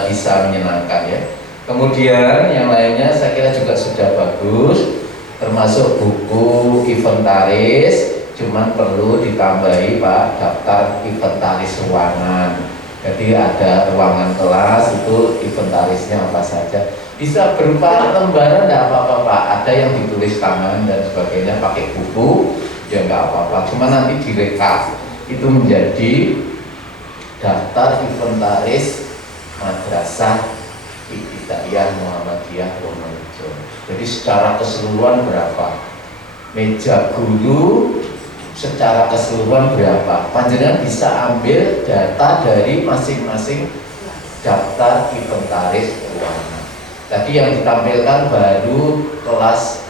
bisa menyenangkan, ya. Kemudian yang lainnya saya kira juga sudah bagus, termasuk buku inventaris, cuman perlu ditambahi Pak daftar inventaris ruangan. Jadi ada ruangan kelas itu inventarisnya apa saja. Bisa berupa lembaran, tidak apa-apa Pak. Ada yang ditulis tangan dan sebagainya pakai buku, ya nggak apa-apa. Cuma nanti direkap itu menjadi daftar inventaris madrasah Ibtidaiyah Muhammadiyah Wonorejo. Jadi secara keseluruhan berapa? Meja guru secara keseluruhan berapa? Panjenengan bisa ambil data dari masing-masing daftar inventaris ruangan. Tadi yang ditampilkan baru kelas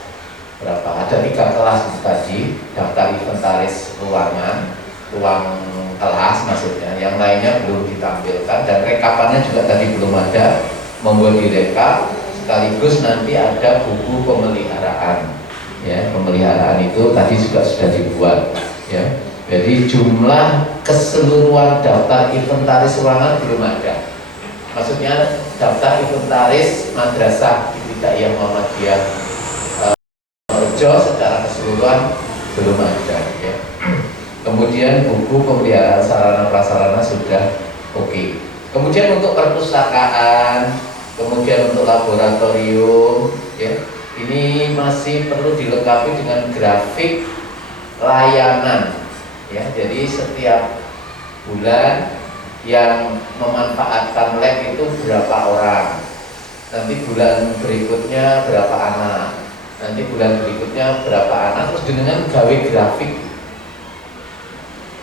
berapa? Ada 3 kelas tadi, daftar inventaris ruangan, ruang kelas maksudnya. Yang lainnya belum ditampilkan dan rekapannya juga tadi belum ada. Membuat direkap sekaligus nanti ada buku pemeliharaan. Ya, pemeliharaan itu tadi juga sudah dibuat, ya. Jadi jumlah keseluruhan daftar inventaris ruangan belum ada. Maksudnya daftar inventaris madrasah Ibtidaiyah Muhammadiyah Wonorejo secara keseluruhan belum ada, ya. Kemudian buku pemeliharaan sarana prasarana sudah oke. Kemudian untuk perpustakaan, kemudian untuk laboratorium, ya. Ini masih perlu dilengkapi dengan grafik layanan, ya. Jadi setiap bulan yang memanfaatkan lab itu berapa orang, nanti bulan berikutnya berapa anak, nanti bulan berikutnya berapa anak, terus dengan gawe grafik.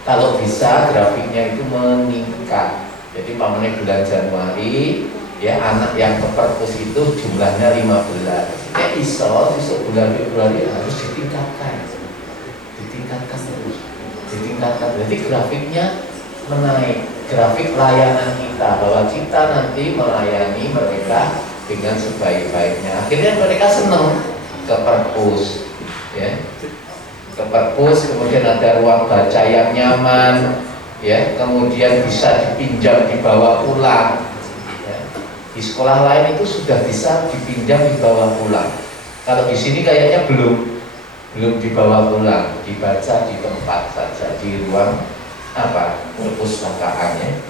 Kalau bisa grafiknya itu meningkat. Jadi pamannya bulan Januari, ya, anak yang ke perpus itu jumlahnya 15. Ya iso bulan Februari harus ditingkatkan terus, ditingkatkan. Jadi grafiknya menaik, grafik layanan kita, bahwa kita nanti melayani mereka dengan sebaik-baiknya. Akhirnya mereka senang ke perpus, ya, ke perpus. Kemudian ada ruang baca yang nyaman, ya, kemudian bisa dipinjam dibawa pulang. Di sekolah lain itu sudah bisa dipinjam dibawa pulang. Kalau di sini kayaknya belum dibawa pulang, dibaca di tempat saja, di ruang perpustakaannya.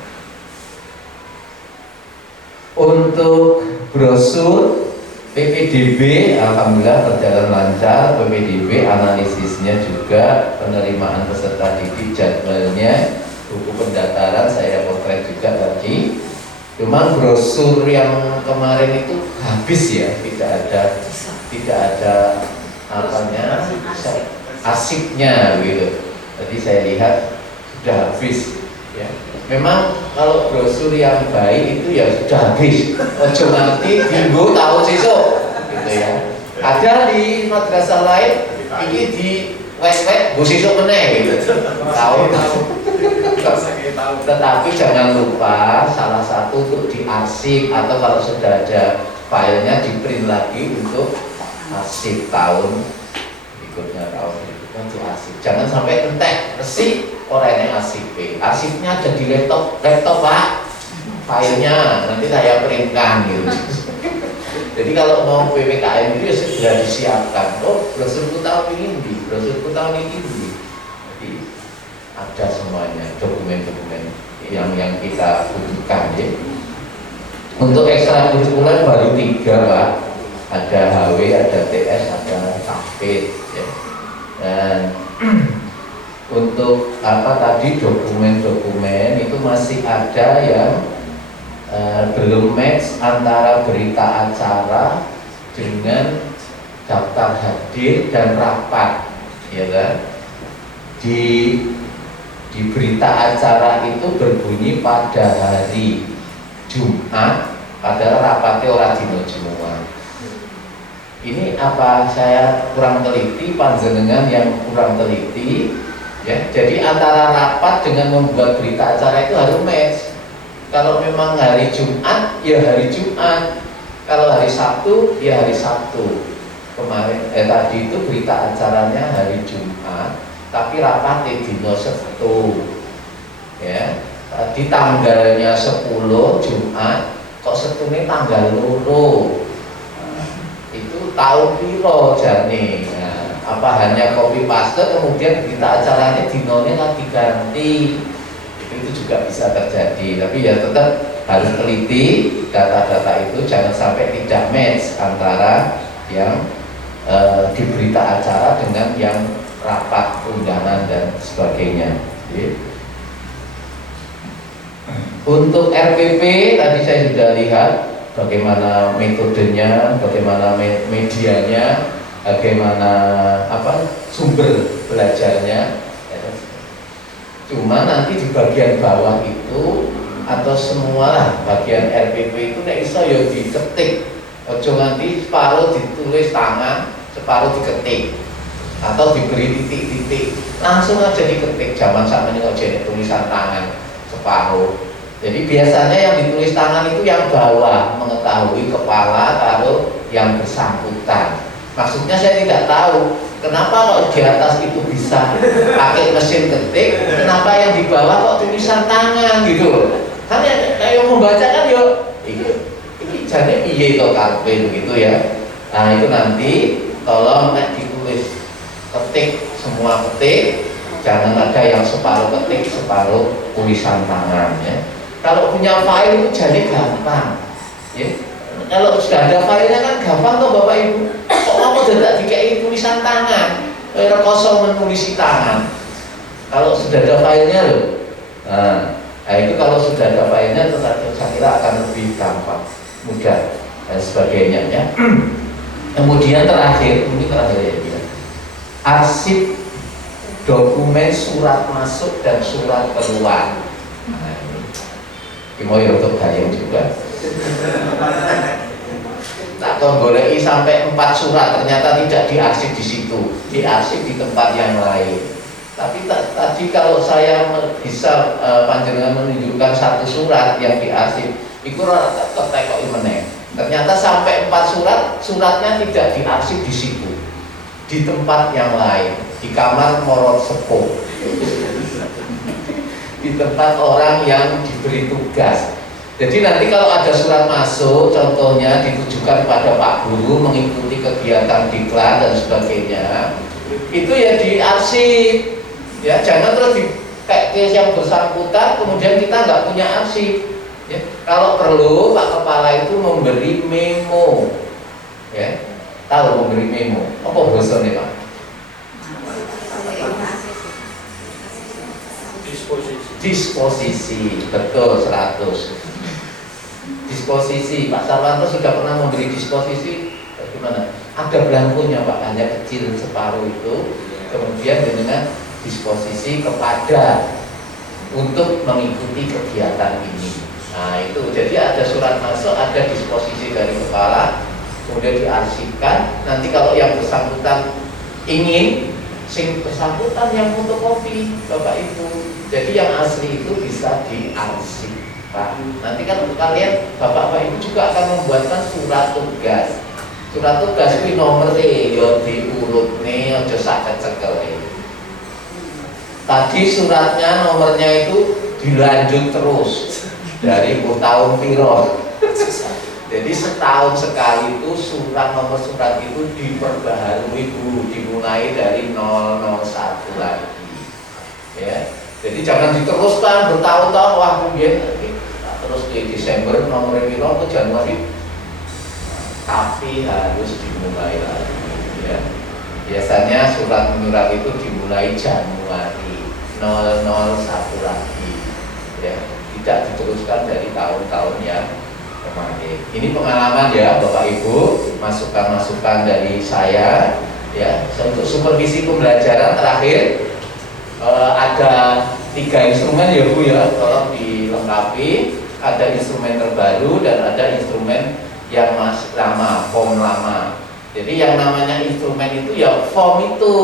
Untuk brosur PPDB, alhamdulillah berjalan lancar. PPDB analisisnya juga, penerimaan peserta didik, jadwalnya, buku pendaftaran saya potret juga tadi. Cuman brosur yang kemarin itu habis, ya, tidak ada apanya, arsipnya gitu. Jadi saya lihat sudah habis, ya. Memang kalau brosur yang baik itu ya sudah habis. Ojo nanti minggu tahu sesuk, gitu ya. Ada di madrasah lain ini di web sesuk meneh gitu. Tahu. Tetapi jangan lupa salah satu untuk diarsip, atau kalau sudah ada filenya di print lagi untuk arsip tahun berikutnya, diarsip. Jangan sampai entek resik orangnya arsipnya ada di laptop Pak, filenya nanti saya printkan gitu. Jadi kalau mau PPKM itu ya segera disiapkan. Oh, brosurku tahun ini, brosurku tahun ini. Jadi ada semuanya, dokumen-dokumen yang kita butuhkan, ya. Untuk ekstrakurikuler baru 3 Pak. Ada HW, ada TS, ada KP, ya. Dan untuk tadi dokumen-dokumen itu masih ada yang belum match antara berita acara dengan daftar hadir dan rapat, ya kan? Di berita acara itu berbunyi pada hari Jumat, padahal rapatnya ora dino Jumat. Ini apa saya kurang teliti, panjenengan yang kurang teliti, ya. Jadi antara rapat dengan membuat berita acara itu harus match. Kalau memang hari Jumat, ya hari Jumat. Kalau hari Sabtu, ya hari Sabtu. Kemarin tadi itu berita acaranya hari Jumat, tapi rapatnya dino Sabtu. Ya. Tadi tanggalnya 10 Jumat, kok Sabtune tanggal 2. Itu tahun piro jane. Nah, apa hanya copy paste kemudian berita acaranya dinonya lagi ganti. Itu juga bisa terjadi, tapi ya tetap harus teliti data-data itu, jangan sampai tidak match antara yang di berita acara dengan yang rapat undangan dan sebagainya. Untuk RPP tadi saya sudah lihat bagaimana metodenya, bagaimana medianya, bagaimana sumber belajarnya. Cuma nanti di bagian bawah itu atau semua bagian RPP itu nek iso ya diketik. Ojo nganti separuh ditulis tangan, separuh diketik. Atau diberi titik-titik, langsung aja diketik. Zaman sakmene kok jenenge tulisan tangan separuh. Jadi biasanya yang ditulis tangan itu yang bawah, mengetahui kepala kalau yang bersangkutan. Maksudnya saya tidak tahu kenapa kok di atas itu bisa pakai mesin ketik, kenapa yang di bawah kok tulisan tangan gitu. Kan yang membaca kan yo ini jane piye to karepe begitu ya. Nah, itu nanti tolong nek ditulis ketik semua ketik, jangan ada yang separuh ketik, separuh tulisan tangan ya. Kalau punya file itu jadi gampang ya. Kalau sudah ada filenya kan gampang tuh Bapak Ibu. Kok mau tidak dikai tulisan tangan? Kosong menulisi tangan. Kalau sudah ada filenya loh. Nah itu kalau sudah ada filenya saya kira akan lebih gampang, mudah dan sebagainya ya. Kemudian terakhir, ini terakhir ya. Arsip dokumen surat masuk dan surat keluar. Mau ya untuk kalian juga. Tak goleki sampai 4 surat ternyata tidak diarsip di situ, diarsip di tempat yang lain. Tapi tadi kalau saya bisa panjenengan menunjukkan 1 surat yang diarsip, itu ketekok meneh. Ternyata sampai 4 surat, suratnya tidak diarsip di situ, di tempat yang lain, di kamar morot sepuh. Di tempat orang yang diberi tugas. Jadi nanti kalau ada surat masuk, contohnya ditujukan pada Pak Guru mengikuti kegiatan diklat dan sebagainya, itu ya diarsip. Ya, jangan terus di case yang bersangkutan kemudian kita nggak punya arsip. Ya, kalau perlu Pak Kepala itu memberi memo. Ya, tahu memberi memo? Apa bahasanya Pak? Disposisi, betul 100. Disposisi, Pak Sarwanto sudah pernah memberi disposisi. Bagaimana? Ada belangkunya Pak, hanya kecil separuh itu. Kemudian dengan disposisi kepada untuk mengikuti kegiatan ini. Nah itu, jadi ada surat masuk, ada disposisi dari kepala, kemudian diarsipkan. Nanti kalau yang bersangkutan ingin, sing bersangkutan yang fotokopi Bapak Ibu. Jadi yang asli itu bisa diarsip Pak. Nanti kan kalian Bapak Ibu juga akan membuatkan surat tugas. Surat tugas itu nomornya yo diurutne aja sak cekel. Tadi suratnya nomornya itu dilanjut terus dari tahun piro. Jadi setahun sekali itu nomor surat itu diperbaharui Bu, dimulai dari 001 lagi. Ya. Jadi jangan diteruskan bertahun-tahun, wah kemudian terus di Desember nomor piro ke Januari, tapi harus dimulai lagi. Ya. Biasanya surat menyurat itu dimulai Januari 001 lagi. Ya. Tidak diteruskan dari tahun-tahun yang kemarin. Ini pengalaman ya Bapak Ibu. masukan-masukan dari saya ya. Untuk supervisi pembelajaran terakhir ada 3 instrumen ya Bu ya, tolong dilengkapi. Ada instrumen terbaru dan ada instrumen yang masih lama, form lama. Jadi yang namanya instrumen itu ya form itu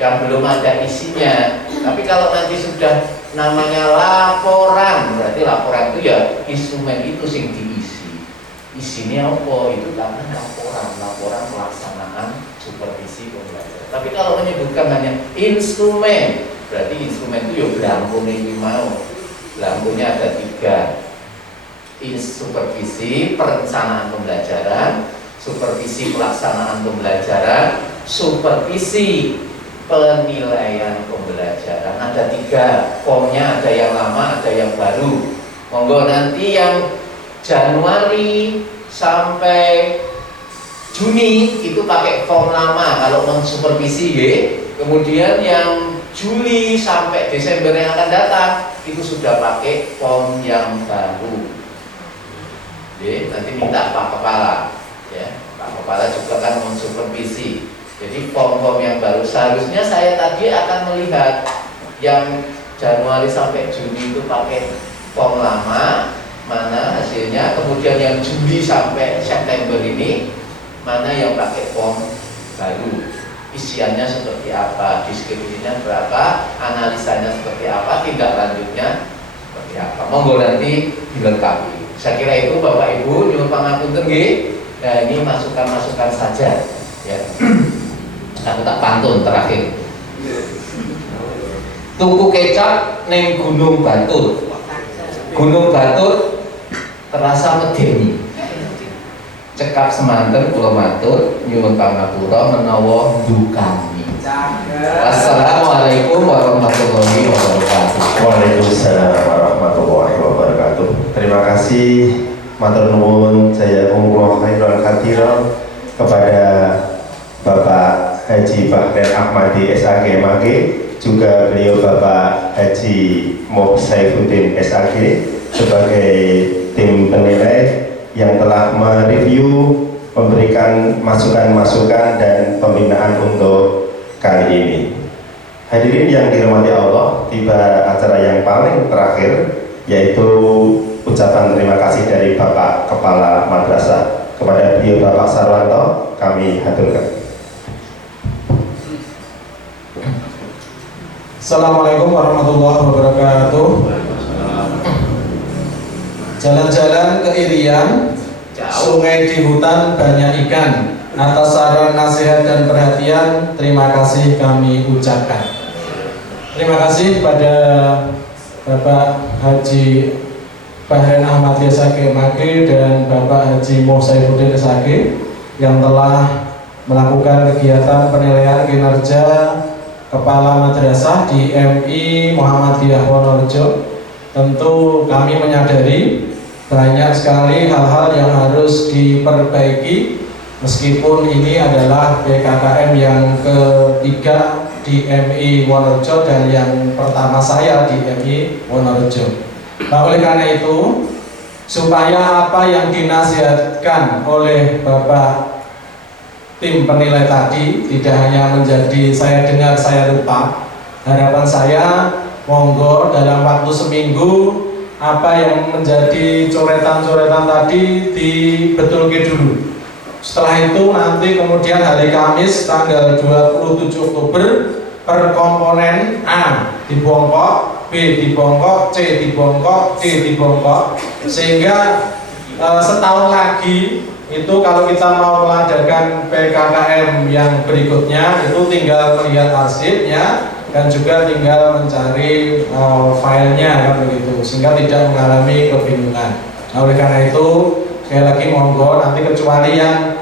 yang belum ada isinya. Tapi kalau nanti sudah namanya laporan, berarti laporan itu ya instrumen itu sing diisi. Isinya apa? Itu karena laporan pelaksanaan supervisi pembelajaran. Tapi kalau menyebutkan hanya instrumen, berarti instrumen itu ya belangko ini mau. Belangkonya ada 3. Supervisi perencanaan pembelajaran, supervisi pelaksanaan pembelajaran, supervisi penilaian pembelajaran. Ada 3 formnya, ada yang lama, ada yang baru. Monggo nanti yang Januari sampai Juni itu pakai form lama kalau mensupervisi ya. Kemudian yang Juli sampai Desember yang akan datang itu sudah pakai form yang baru. Jadi nanti minta Pak Kepala, ya Pak Kepala juga kan mensupervisi. Jadi form-form yang baru seharusnya saya tadi akan melihat yang Januari sampai Juni itu pakai form lama, mana hasilnya. Kemudian yang Juli sampai September ini mana yang pakai form baru. Isiannya seperti apa, deskripsinya berapa, analisanya seperti apa, tindak lanjutnya seperti apa. Monggo nanti dilengkapi. Saya kira itu Bapak Ibu nyuwun pangapunten nggih. Nah, ini masukan-masukan saja ya. Aku tak pantun terakhir. Tuku kecap ning Gunung Batur. Gunung Batur terasa medeni. Cekap semanten kula matur nyuwun pangapura menawa ndukani. Wassalamualaikum warahmatullahi wabarakatuh. Waalaikumsalam warahmatullahi wabarakatuh. Terima kasih matur nuwun saya umroh khairan katsiran kepada Bapak Haji Bahden Ahmadi SAG MAG, juga beliau Bapak Haji Moh Saifuddin SAG sebagai tim penilai yang telah mereview, memberikan masukan-masukan dan pembinaan untuk kali ini. Hadirin yang dirahmati Allah, tiba acara yang paling terakhir, yaitu ucapan terima kasih dari Bapak Kepala Madrasah. Kepada beliau Bapak Sarwanto kami haturkan. Assalamualaikum warahmatullahi wabarakatuh. Jalan-jalan ke Irian, sungai di hutan banyak ikan. Atas saran, nasihat dan perhatian, terima kasih kami ucapkan. Terima kasih pada Bapak Haji Bahden Ahmadi SAG MAG dan Bapak Haji Moh Saifuddin SAG yang telah melakukan kegiatan penilaian kinerja Kepala Madrasah di MI Muhammadiyah Wonorejo. Tentu kami menyadari banyak sekali hal-hal yang harus diperbaiki, meskipun ini adalah PKKM yang ketiga di MI Wonorejo dan yang pertama saya di MI Wonorejo. Nah, oleh karena itu, supaya apa yang dinasihatkan oleh Bapak tim penilai tadi tidak hanya menjadi saya dengar saya lupa, harapan saya monggo dalam waktu seminggu apa yang menjadi coretan-coretan tadi dibetulkan dulu. Setelah itu nanti kemudian hari Kamis tanggal 27 Oktober per komponen A dibongkok, B dibongkok, C dibongkok, D dibongkok, sehingga setahun lagi itu kalau kita mau mengadakan PKKM yang berikutnya itu tinggal melihat arsipnya dan juga tinggal mencari filenya kan begitu, sehingga tidak mengalami kebingungan. Nah, oleh karena itu sekali lagi monggo nanti kecuali yang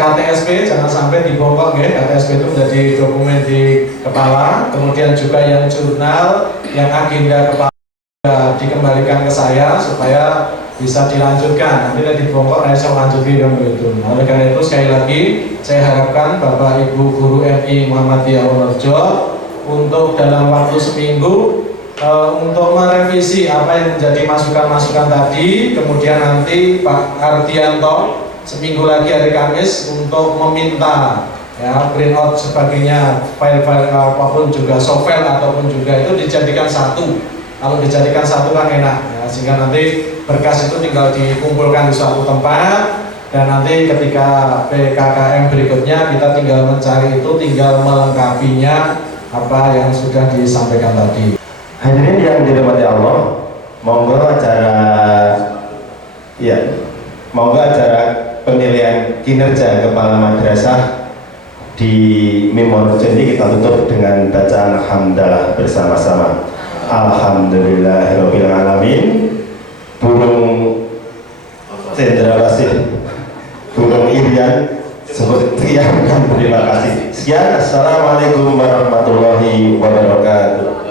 KTSP jangan sampai dibongkok ya. KTSP itu menjadi dokumen di kepala, kemudian juga yang jurnal, yang agenda kepala dikembalikan ke saya supaya bisa dilanjutkan. Nanti dari dibongkok saya bisa lanjutin kan begitu. Nah, oleh karena itu sekali lagi saya harapkan Bapak Ibu guru MI Muhammadiyah Wonorejo untuk dalam waktu seminggu untuk merevisi apa yang menjadi masukan-masukan tadi. Kemudian nanti Pak Ardianto seminggu lagi hari Kamis untuk meminta ya print out sebagainya, file-file apapun juga, software ataupun juga itu dijadikan satu. Kalau dijadikan satu kan enak ya, sehingga nanti berkas itu tinggal dikumpulkan di suatu tempat, dan nanti ketika PKKM berikutnya kita tinggal mencari itu, tinggal melengkapinya apa yang sudah disampaikan tadi. Hadirin yang dirahmati Allah, monggo acara penilaian kinerja kepala madrasah di Mimor ini kita tutup dengan bacaan hamdalah bersama-sama. Alhamdulillahirabbil alamin. Burung cendrawasih, burung irian seperti yang terima kasih. Sekian, assalamualaikum warahmatullahi wabarakatuh.